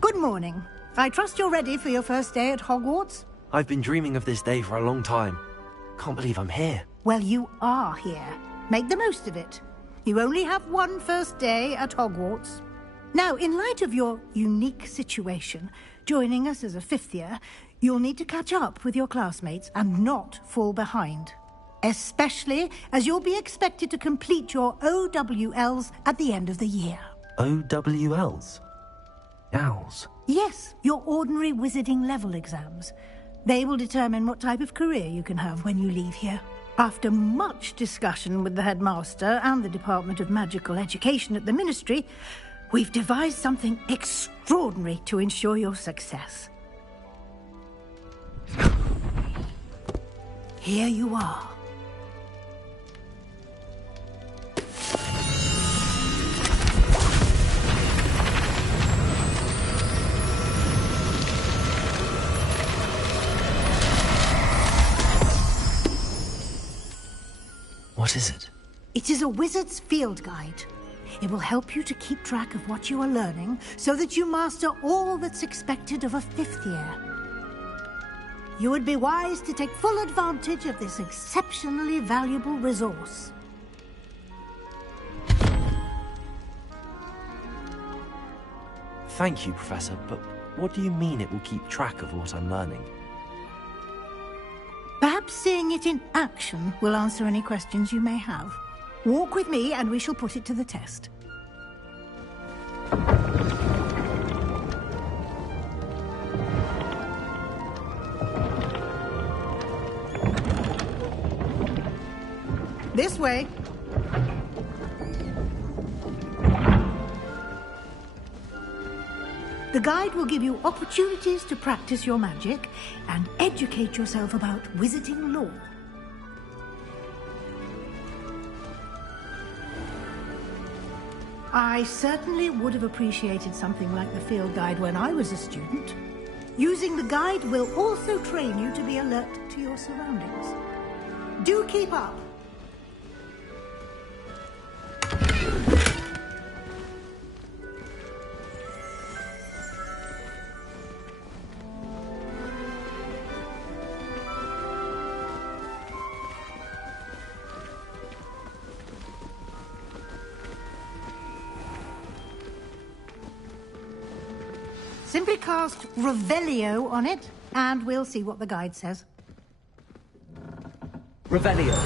Good morning. I trust you're ready for your first day at Hogwarts? I've been dreaming of this day for a long time. Can't believe I'm here. Well, you are here. Make the most of it. You only have one first day at Hogwarts. Now, in light of your unique situation, joining us as a fifth year, you'll need to catch up with your classmates and not fall behind. Especially as you'll be expected to complete your OWLs at the end of the year. OWLs? Owls? Yes, your ordinary wizarding level exams. They will determine what type of career you can have when you leave here. After much discussion with the headmaster and the Department of Magical Education at the Ministry, we've devised something extraordinary to ensure your success. Here you are. What is it? It is a wizard's field guide. It will help you to keep track of what you are learning so that you master all that's expected of a 5th year. You would be wise to take full advantage of this exceptionally valuable resource. Thank you, Professor, but what do you mean it will keep track of what I'm learning? Perhaps seeing it in action will answer any questions you may have. Walk with me and we shall put it to the test. This way. The guide will give you opportunities to practice your magic and educate yourself about wizarding lore. I certainly would have appreciated something like the field guide when I was a student. Using the guide will also train you to be alert to your surroundings. Do keep up. Simply cast Revelio on it, and we'll see what the guide says. Revelio.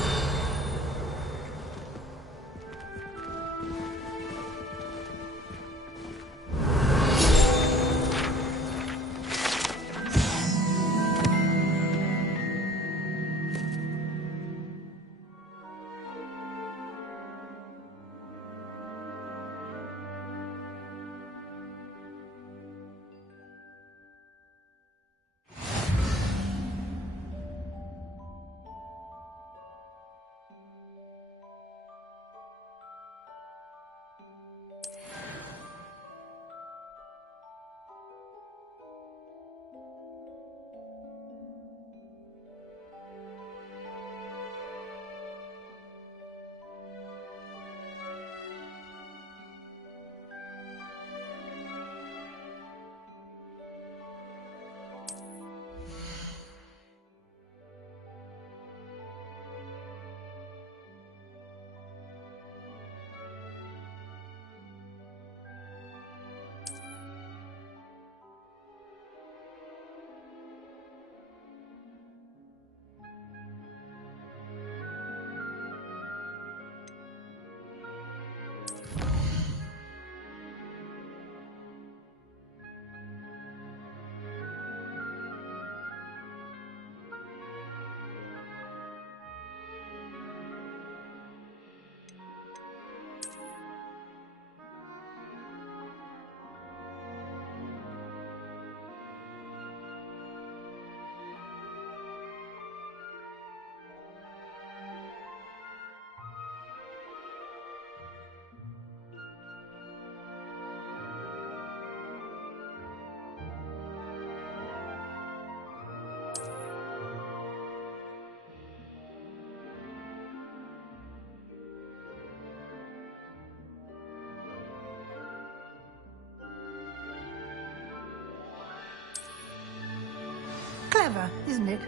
Clever, isn't it?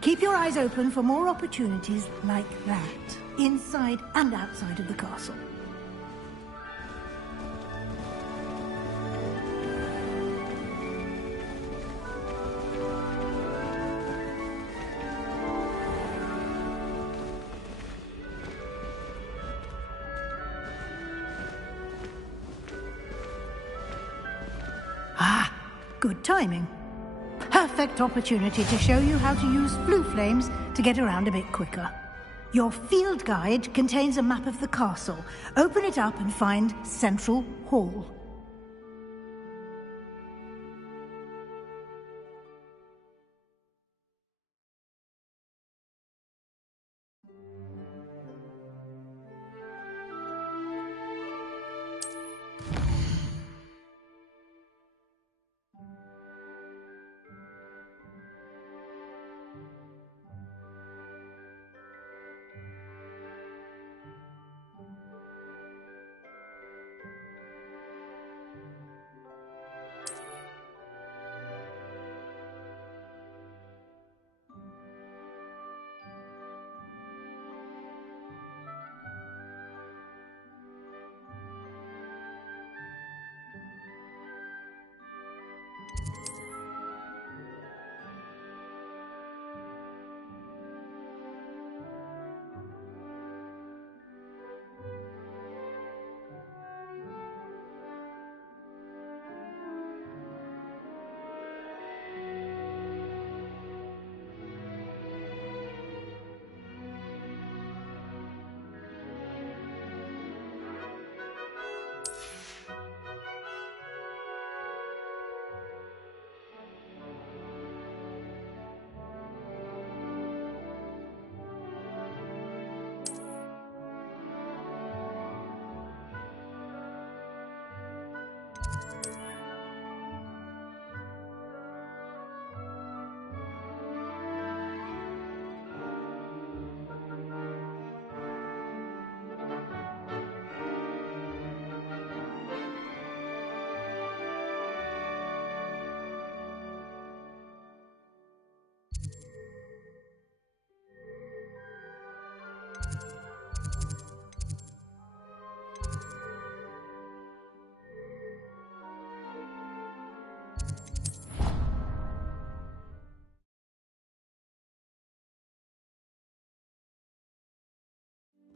Keep your eyes open for more opportunities like that, inside and outside of the castle. Ah, good timing. Perfect opportunity to show you how to use blue flames to get around a bit quicker. Your field guide contains a map of the castle. Open it up and find Central Hall.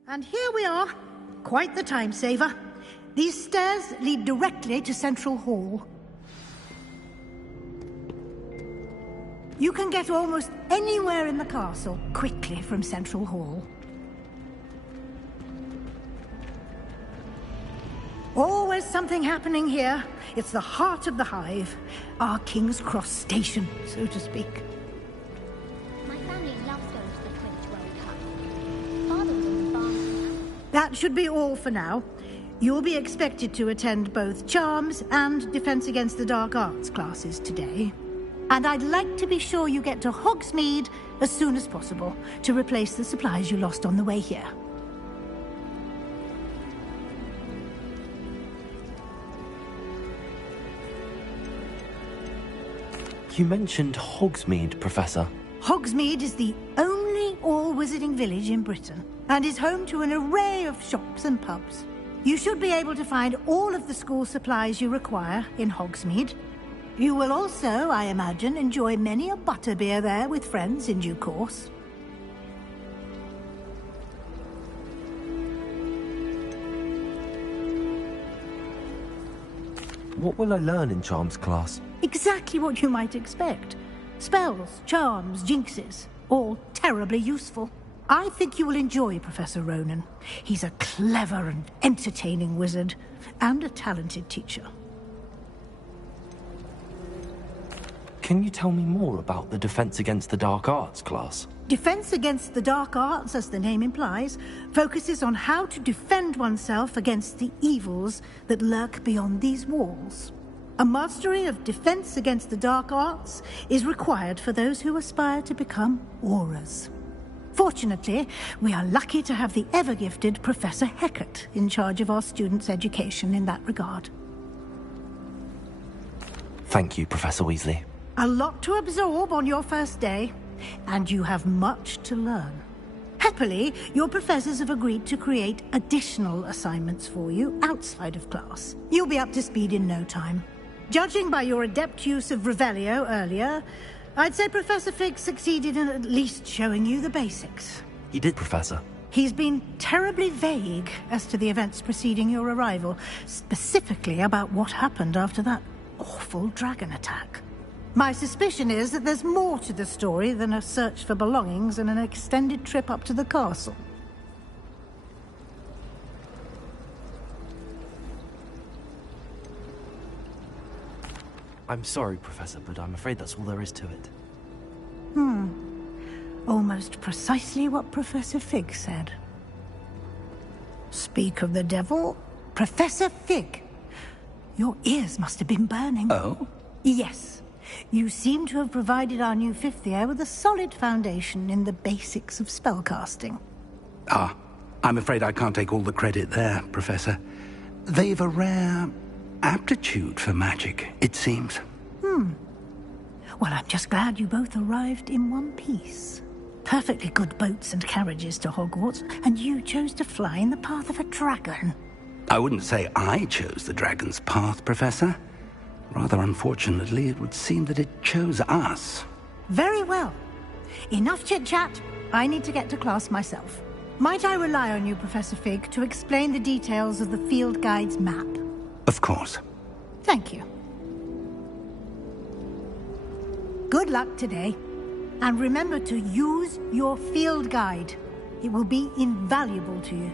And here we are. Quite the time saver. These stairs lead directly to Central Hall. You can get almost anywhere in the castle quickly from Central Hall. Always something happening here. It's the heart of the hive. Our King's Cross station, so to speak. My family loves going to the Quidditch World Cup. Father was on the farm. That should be all for now. You'll be expected to attend both Charms and Defense Against the Dark Arts classes today. And I'd like to be sure you get to Hogsmeade as soon as possible to replace the supplies you lost on the way here. You mentioned Hogsmeade, Professor. Hogsmeade is the only all-wizarding village in Britain and is home to an array of shops and pubs. You should be able to find all of the school supplies you require in Hogsmeade. You will also, I imagine, enjoy many a butterbeer there with friends in due course. What will I learn in Charms class? Exactly what you might expect. Spells, charms, jinxes, all terribly useful. I think you will enjoy Professor Ronan. He's a clever and entertaining wizard, and a talented teacher. Can you tell me more about the Defense Against the Dark Arts class? Defense Against the Dark Arts, as the name implies, focuses on how to defend oneself against the evils that lurk beyond these walls. A mastery of Defense Against the Dark Arts is required for those who aspire to become Aurors. Fortunately, we are lucky to have the ever-gifted Professor Hecat in charge of our students' education in that regard. Thank you, Professor Weasley. A lot to absorb on your first day, and you have much to learn. Happily, your professors have agreed to create additional assignments for you outside of class. You'll be up to speed in no time. Judging by your adept use of Revelio earlier, I'd say Professor Fig succeeded in at least showing you the basics. He did, Professor. He's been terribly vague as to the events preceding your arrival, specifically about what happened after that awful dragon attack. My suspicion is that there's more to the story than a search for belongings and an extended trip up to the castle. I'm sorry, Professor, but I'm afraid that's all there is to it. Almost precisely what Professor Fig said. Speak of the devil, Professor Fig. Your ears must have been burning. Oh? Yes. You seem to have provided our new fifth year with a solid foundation in the basics of spellcasting. Ah, I'm afraid I can't take all the credit there, Professor. They've a rare aptitude for magic, it seems. Well, I'm just glad you both arrived in one piece. Perfectly good boats and carriages to Hogwarts, and you chose to fly in the path of a dragon. I wouldn't say I chose the dragon's path, Professor. Rather unfortunately, it would seem that it chose us. Very well. Enough chit-chat. I need to get to class myself. Might I rely on you, Professor Fig, to explain the details of the field guide's map? Of course. Thank you. Good luck today. And remember to use your field guide. It will be invaluable to you.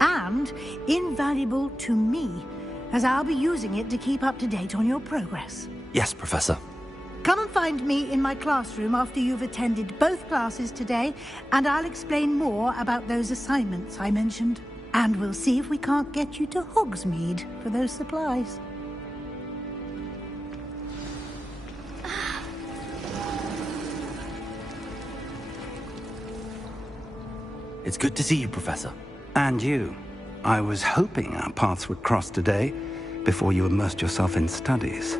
And invaluable to me, as I'll be using it to keep up to date on your progress. Yes, Professor. Come and find me in my classroom after you've attended both classes today, and I'll explain more about those assignments I mentioned. And we'll see if we can't get you to Hogsmeade for those supplies. It's good to see you, Professor. And you. I was hoping our paths would cross today, before you immersed yourself in studies.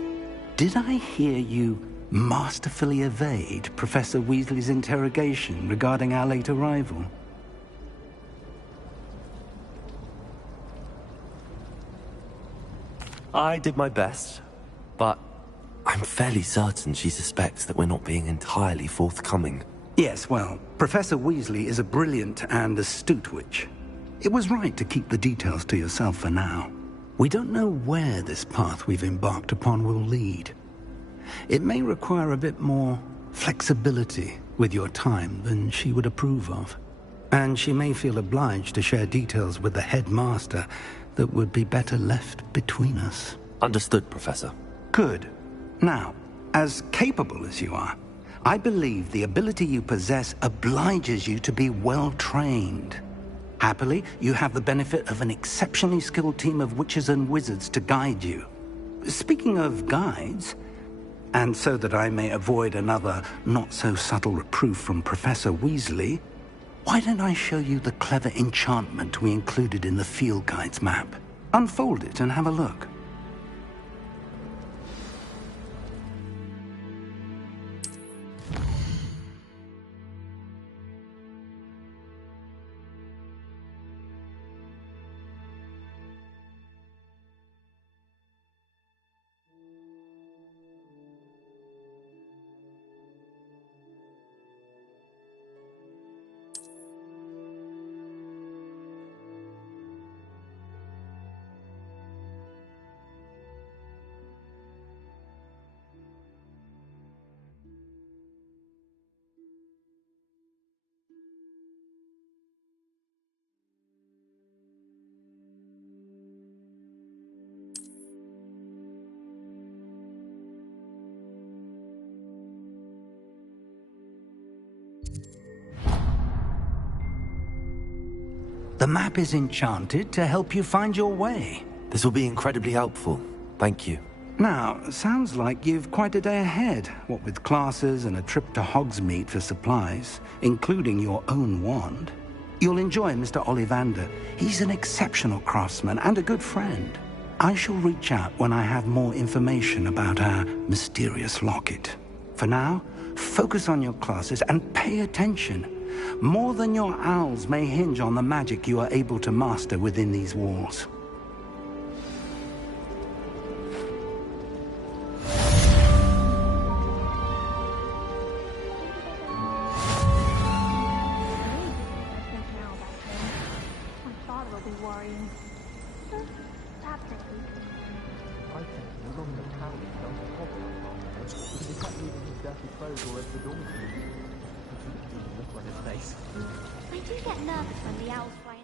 Did I hear you masterfully evade Professor Weasley's interrogation regarding our late arrival? I did my best, but I'm fairly certain she suspects that we're not being entirely forthcoming. Yes, well, Professor Weasley is a brilliant and astute witch. It was right to keep the details to yourself for now. We don't know where this path we've embarked upon will lead. It may require a bit more flexibility with your time than she would approve of. And she may feel obliged to share details with the headmaster that would be better left between us. Understood, Professor. Good. Now, as capable as you are, I believe the ability you possess obliges you to be well-trained. Happily, you have the benefit of an exceptionally skilled team of witches and wizards to guide you. Speaking of guides, and so that I may avoid another not-so-subtle reproof from Professor Weasley, why don't I show you the clever enchantment we included in the field guide's map? Unfold it and have a look. The map is enchanted to help you find your way. This will be incredibly helpful. Thank you. Now, sounds like you've quite a day ahead, what with classes and a trip to Hogsmeade for supplies, including your own wand. You'll enjoy Mr. Ollivander. He's an exceptional craftsman and a good friend. I shall reach out when I have more information about our mysterious locket. For now, focus on your classes and pay attention. More than your owls may hinge on the magic you are able to master within these walls. I do get nervous when the owls fly in.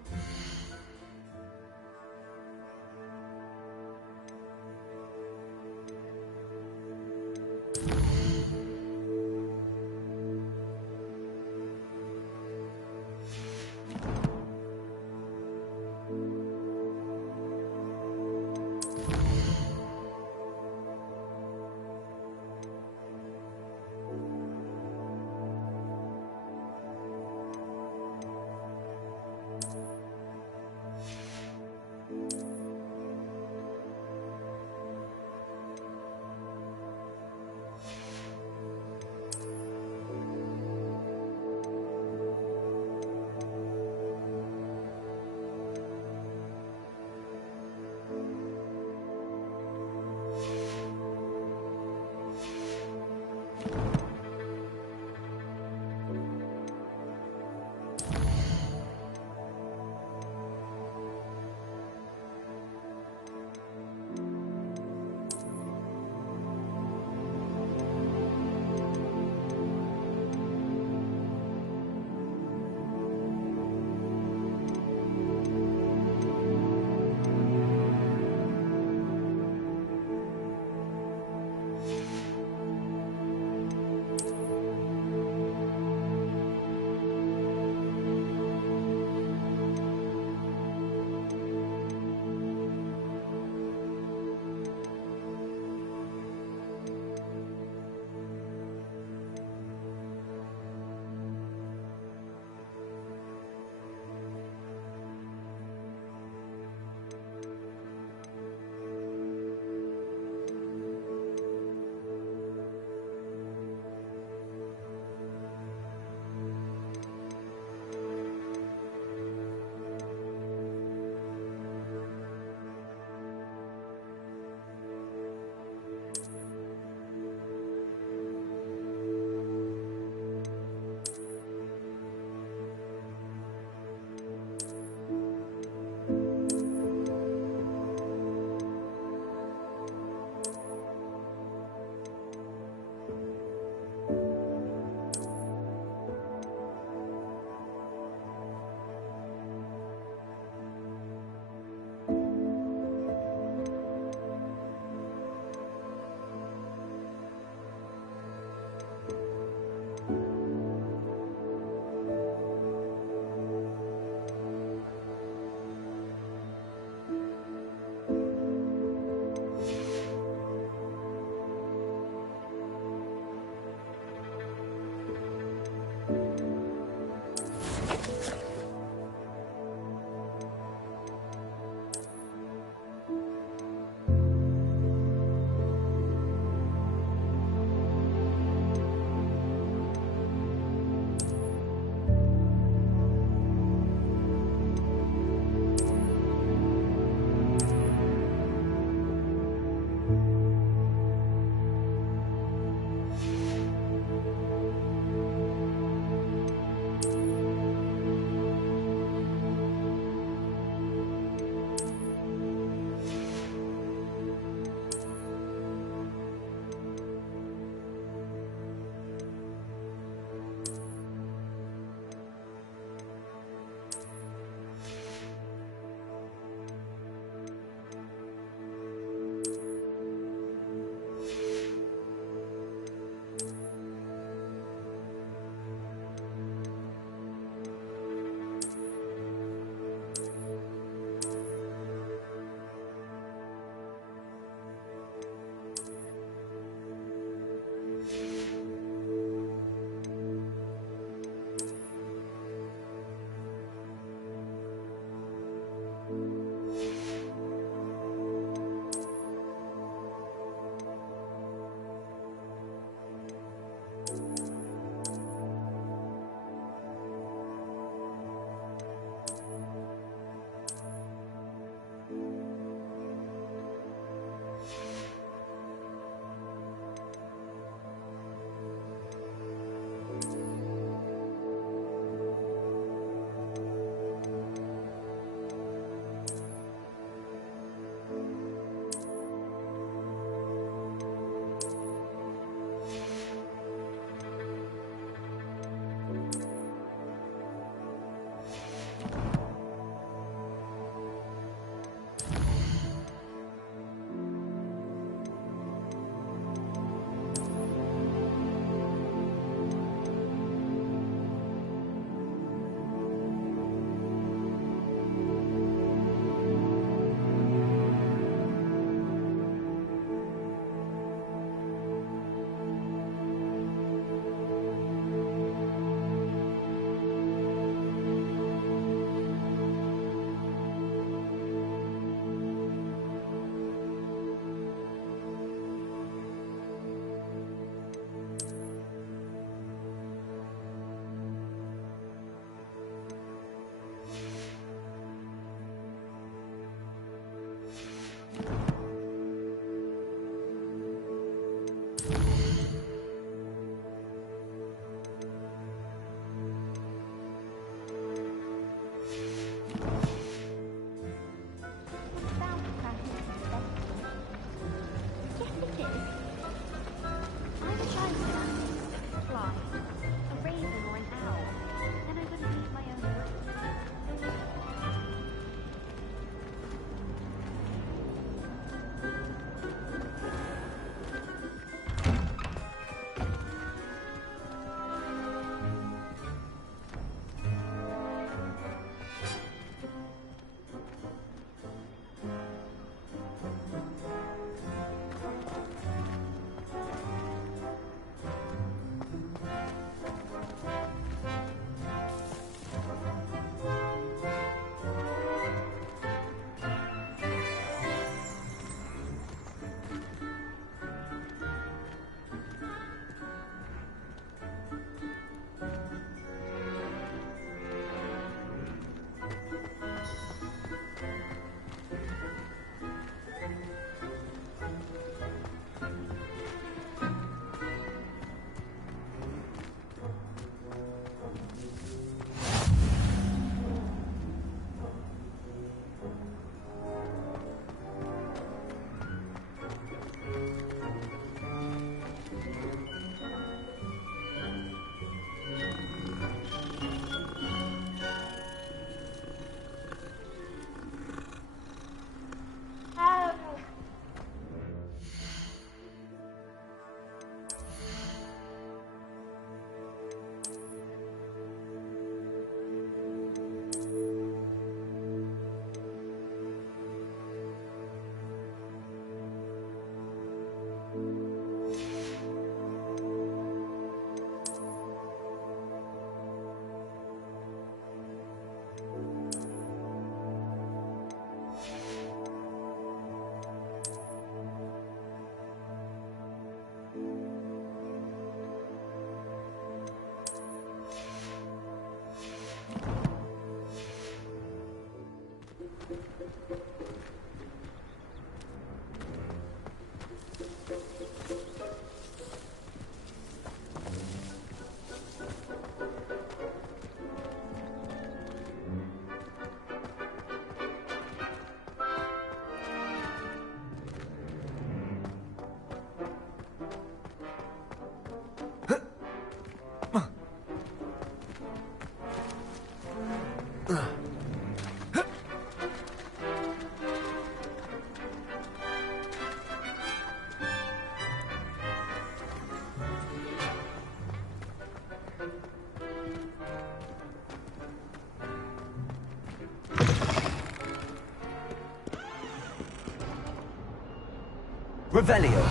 Revelio.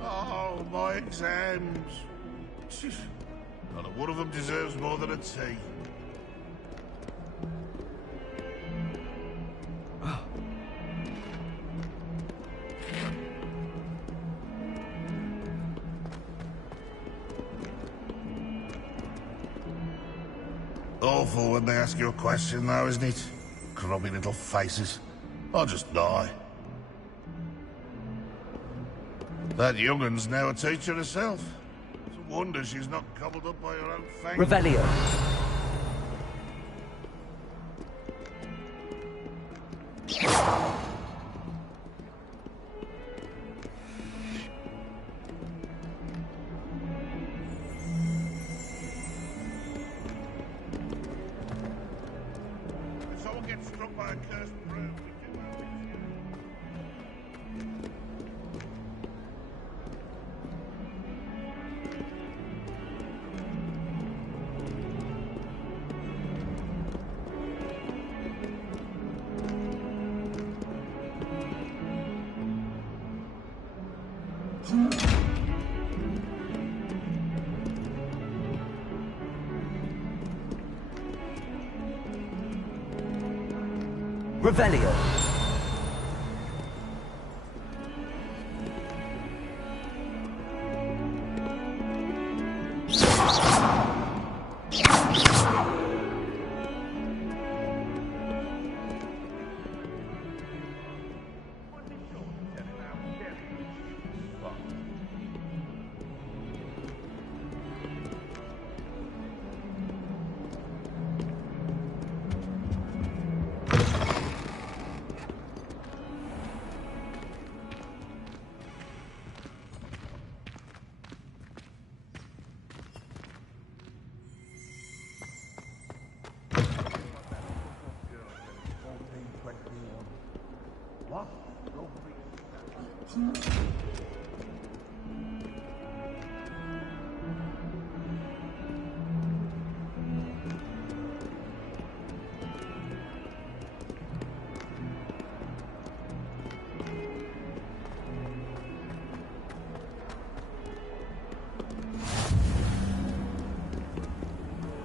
Oh, my exams. Not a one of them deserves more than a tea. Awful when they ask you a question, though, isn't it? Grubby little faces. I'll just die. That young'un's now a teacher herself. It's a wonder she's not gobbled up by her own fang. Revelio. If someone gets struck by a cursed broom, Revelio.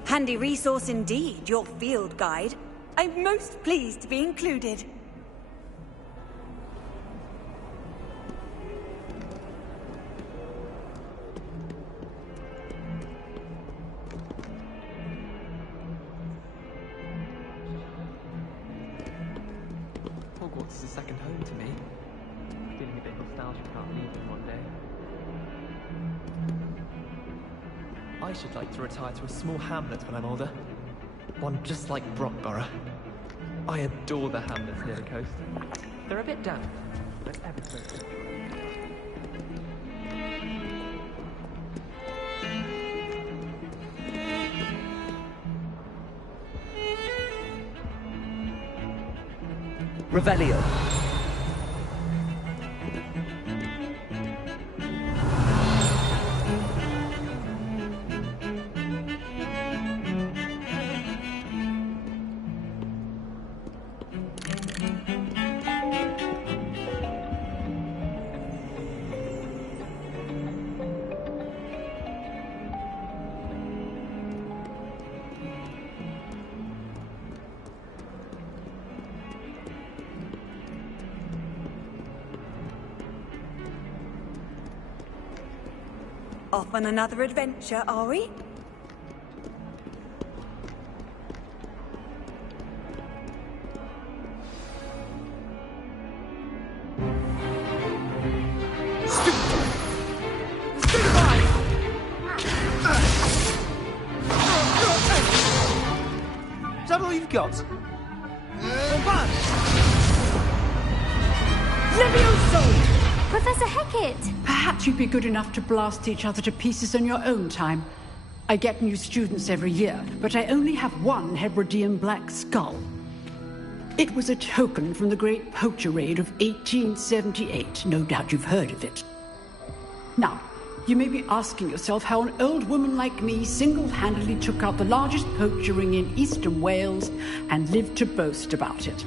Handy resource indeed, your field guide. I'm most pleased to be included. Hogwarts is a second home to me. Feeling a bit nostalgic about leaving one day. I should like to retire to a small hamlet when I'm older. One just like Brockborough. I adore the hamlets near the coast. They're a bit damp, but ever so picturesque. Revelio. Off on another adventure, are we? Is that all you've got? Professor Hecat! perhaps you'd be good enough to blast each other to pieces in your own time. I get new students every year, but I only have one Hebridean black skull. It was a token from the Great Poacher Raid of 1878. No doubt you've heard of it. Now, you may be asking yourself how an old woman like me single-handedly took out the largest poacher ring in eastern Wales and lived to boast about it.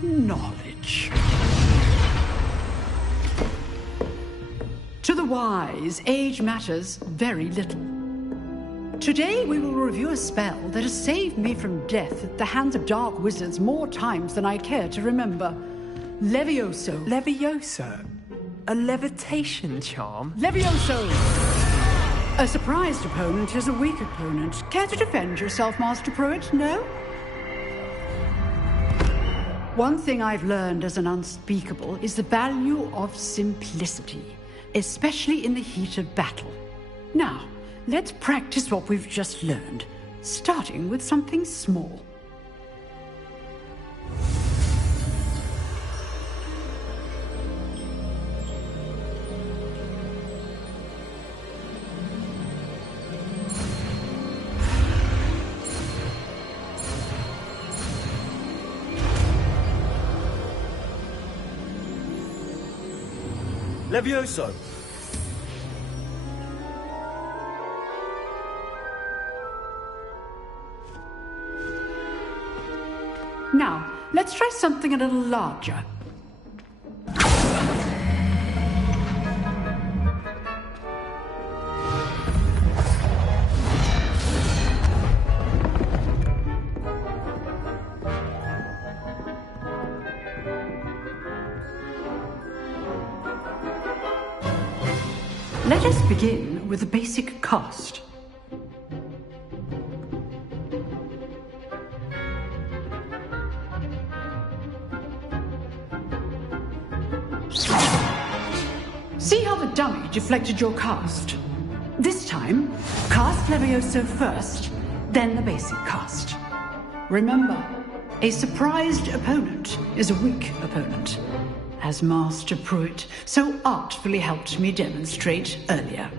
Knowledge. To the wise, age matters very little. Today we will review a spell that has saved me from death at the hands of dark wizards more times than I care to remember. Levioso. Levioso? A levitation charm? Levioso! A surprised opponent is a weak opponent. Care to defend yourself, Master Pruitt? No? One thing I've learned as an unspeakable is the value of simplicity, especially in the heat of battle. Now, let's practice what we've just learned, starting with something small. Levioso! Now, let's try something a little larger. Let us begin with the basic cast. See how the dummy deflected your cast? This time, cast Levioso first, then the basic cast. Remember, a surprised opponent is a weak opponent, as Master Pruitt so artfully helped me demonstrate earlier.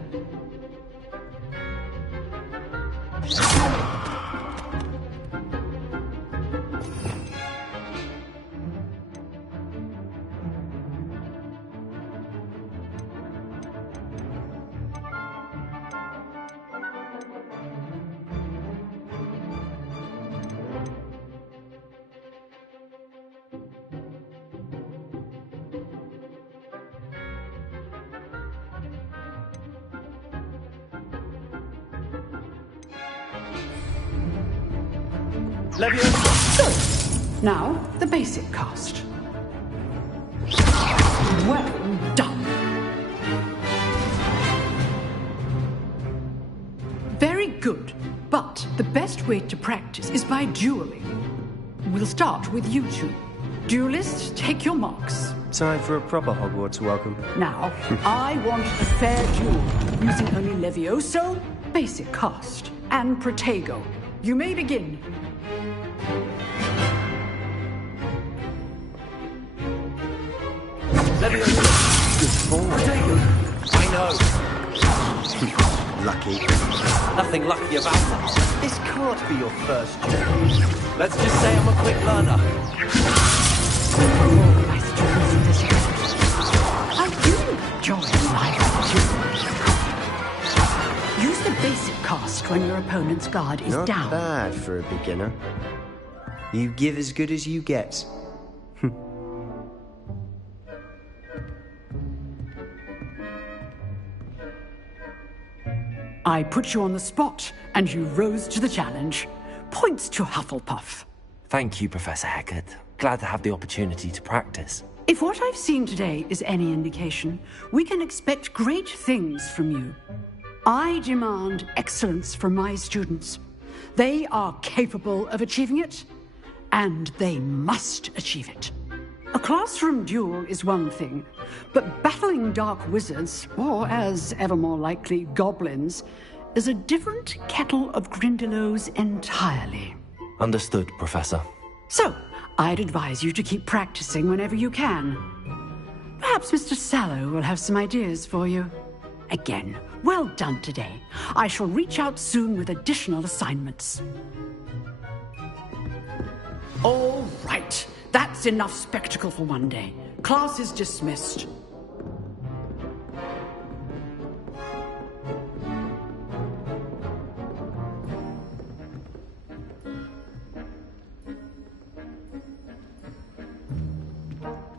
Good. Now, the basic cast. Well done. Very good, but the best way to practice is by dueling. We'll start with you two. Duelists, take your marks. Time for a proper Hogwarts welcome. Now, I want a fair duel, using only Levioso, basic cast, and Protego. You may begin. Levioso! Good form. Protego! I know. Lucky. Nothing lucky about that. This can't be your first job. Let's just say I'm a quick learner. Oh, my students in this class. I do enjoy life. Use the basic cast when your opponent's guard is Not down. Not bad for a beginner. You give as good as you get. I put you on the spot, and you rose to the challenge. Points to Hufflepuff. Thank you, Professor Hecat. Glad to have the opportunity to practice. If what I've seen today is any indication, we can expect great things from you. I demand excellence from my students. They are capable of achieving it, and they must achieve it. A classroom duel is one thing, but battling dark wizards, or as ever more likely, goblins, is a different kettle of Grindylows entirely. Understood, Professor. So, I'd advise you to keep practicing whenever you can. Perhaps Mr. Sallow will have some ideas for you. Again, well done today. I shall reach out soon with additional assignments. All right. That's enough spectacle for one day. Class is dismissed.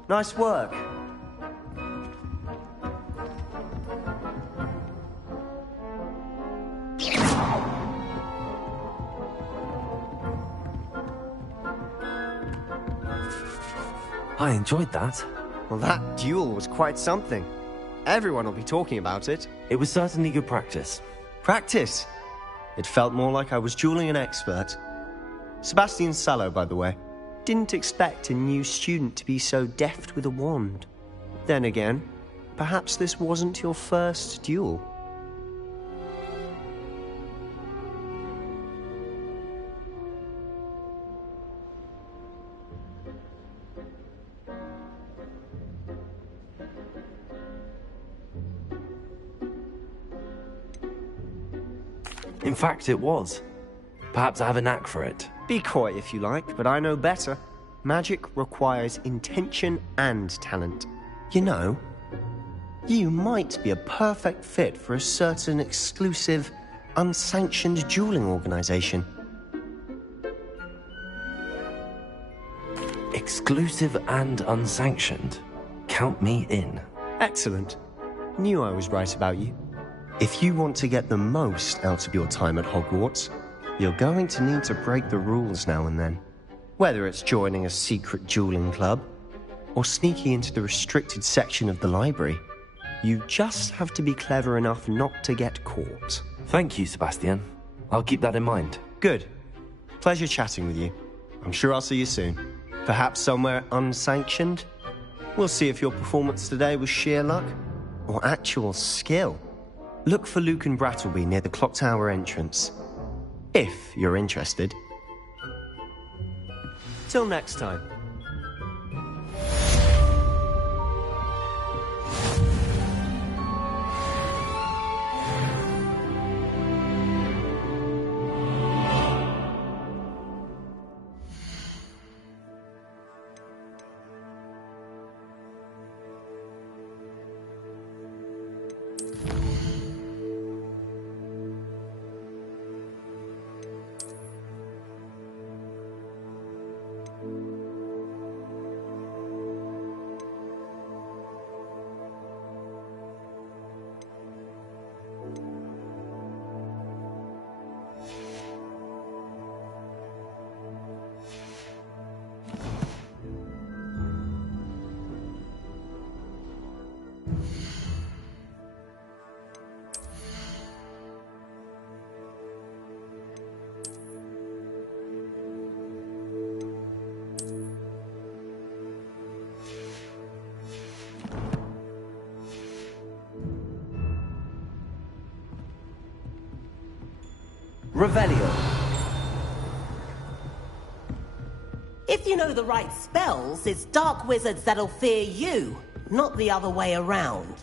Nice work. I enjoyed that. Well, that duel was quite something. Everyone will be talking about it. It was certainly good practice. Practice? It felt more like I was dueling an expert. Sebastian Sallow, by the way. Didn't expect a new student to be so deft with a wand. Then again, perhaps this wasn't your first duel. In fact, it was. Perhaps I have a knack for it. Be coy if you like, but I know better. Magic requires intention and talent. You know, you might be a perfect fit for a certain exclusive, unsanctioned dueling organization. Exclusive and unsanctioned? Count me in. Excellent. Knew I was right about you. If you want to get the most out of your time at Hogwarts, you're going to need to break the rules now and then. Whether it's joining a secret dueling club, or sneaking into the restricted section of the library, you just have to be clever enough not to get caught. Thank you, Sebastian. I'll keep that in mind. Good. Pleasure chatting with you. I'm sure I'll see you soon. Perhaps somewhere unsanctioned? We'll see if your performance today was sheer luck, or actual skill. Look for Luke and Brattleby near the clock tower entrance. If you're interested. Till next time. Revelio. If you know the right spells, it's dark wizards that'll fear you, not the other way around.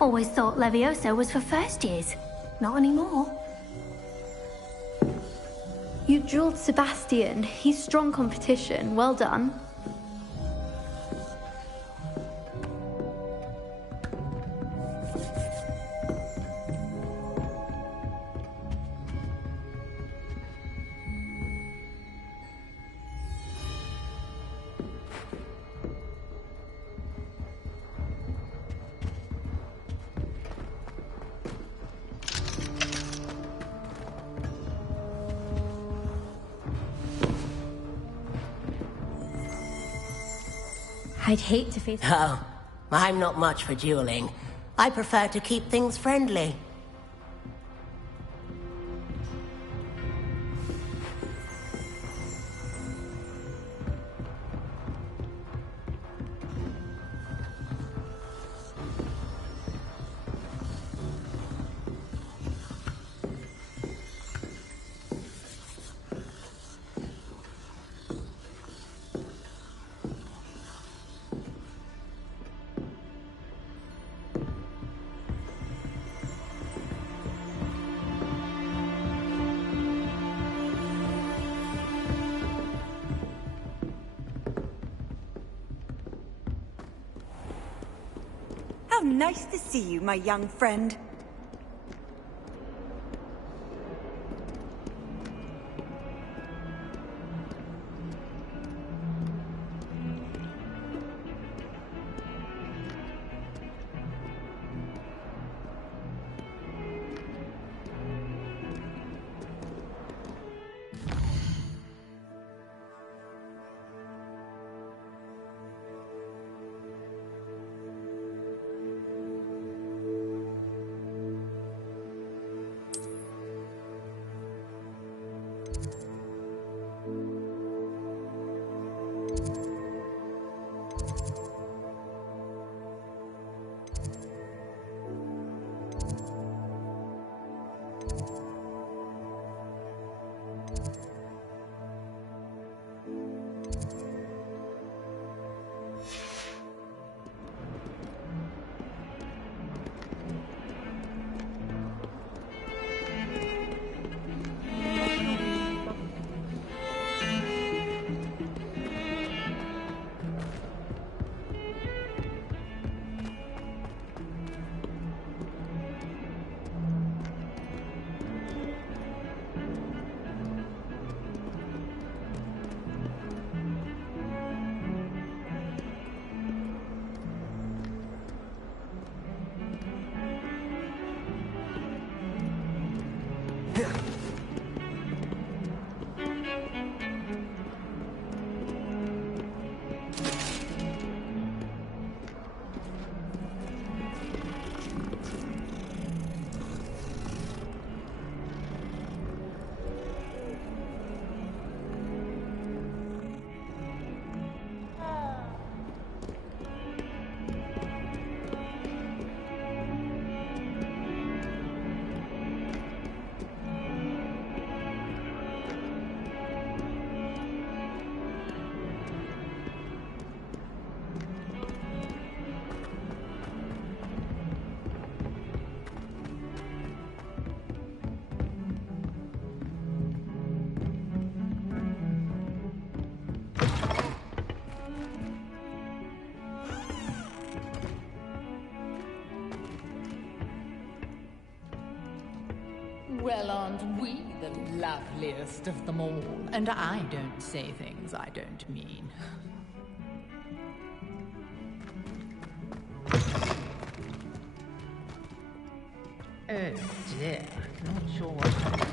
Always thought Levioso was for first years. Not anymore. You drilled Sebastian. He's strong competition. Well done. I'd hate to face... Oh, I'm not much for dueling. I prefer to keep things friendly. How nice to see you, my young friend. Well, aren't we the loveliest of them all? And I don't say things I don't mean. Oh dear, not sure what happened.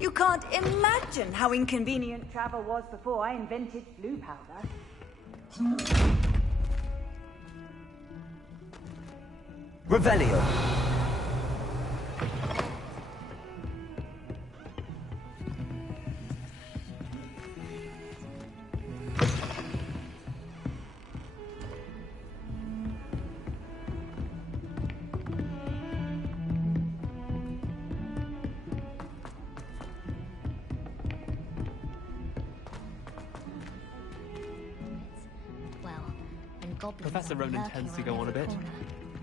You can't imagine how inconvenient travel was before I invented blue powder. Revelio. Professor Ronan tends to go on a bit.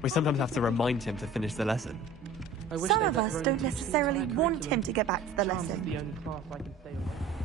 We sometimes have to remind him to finish the lesson. Some of us don't necessarily want him to get back to the lesson. The only class I can stay away.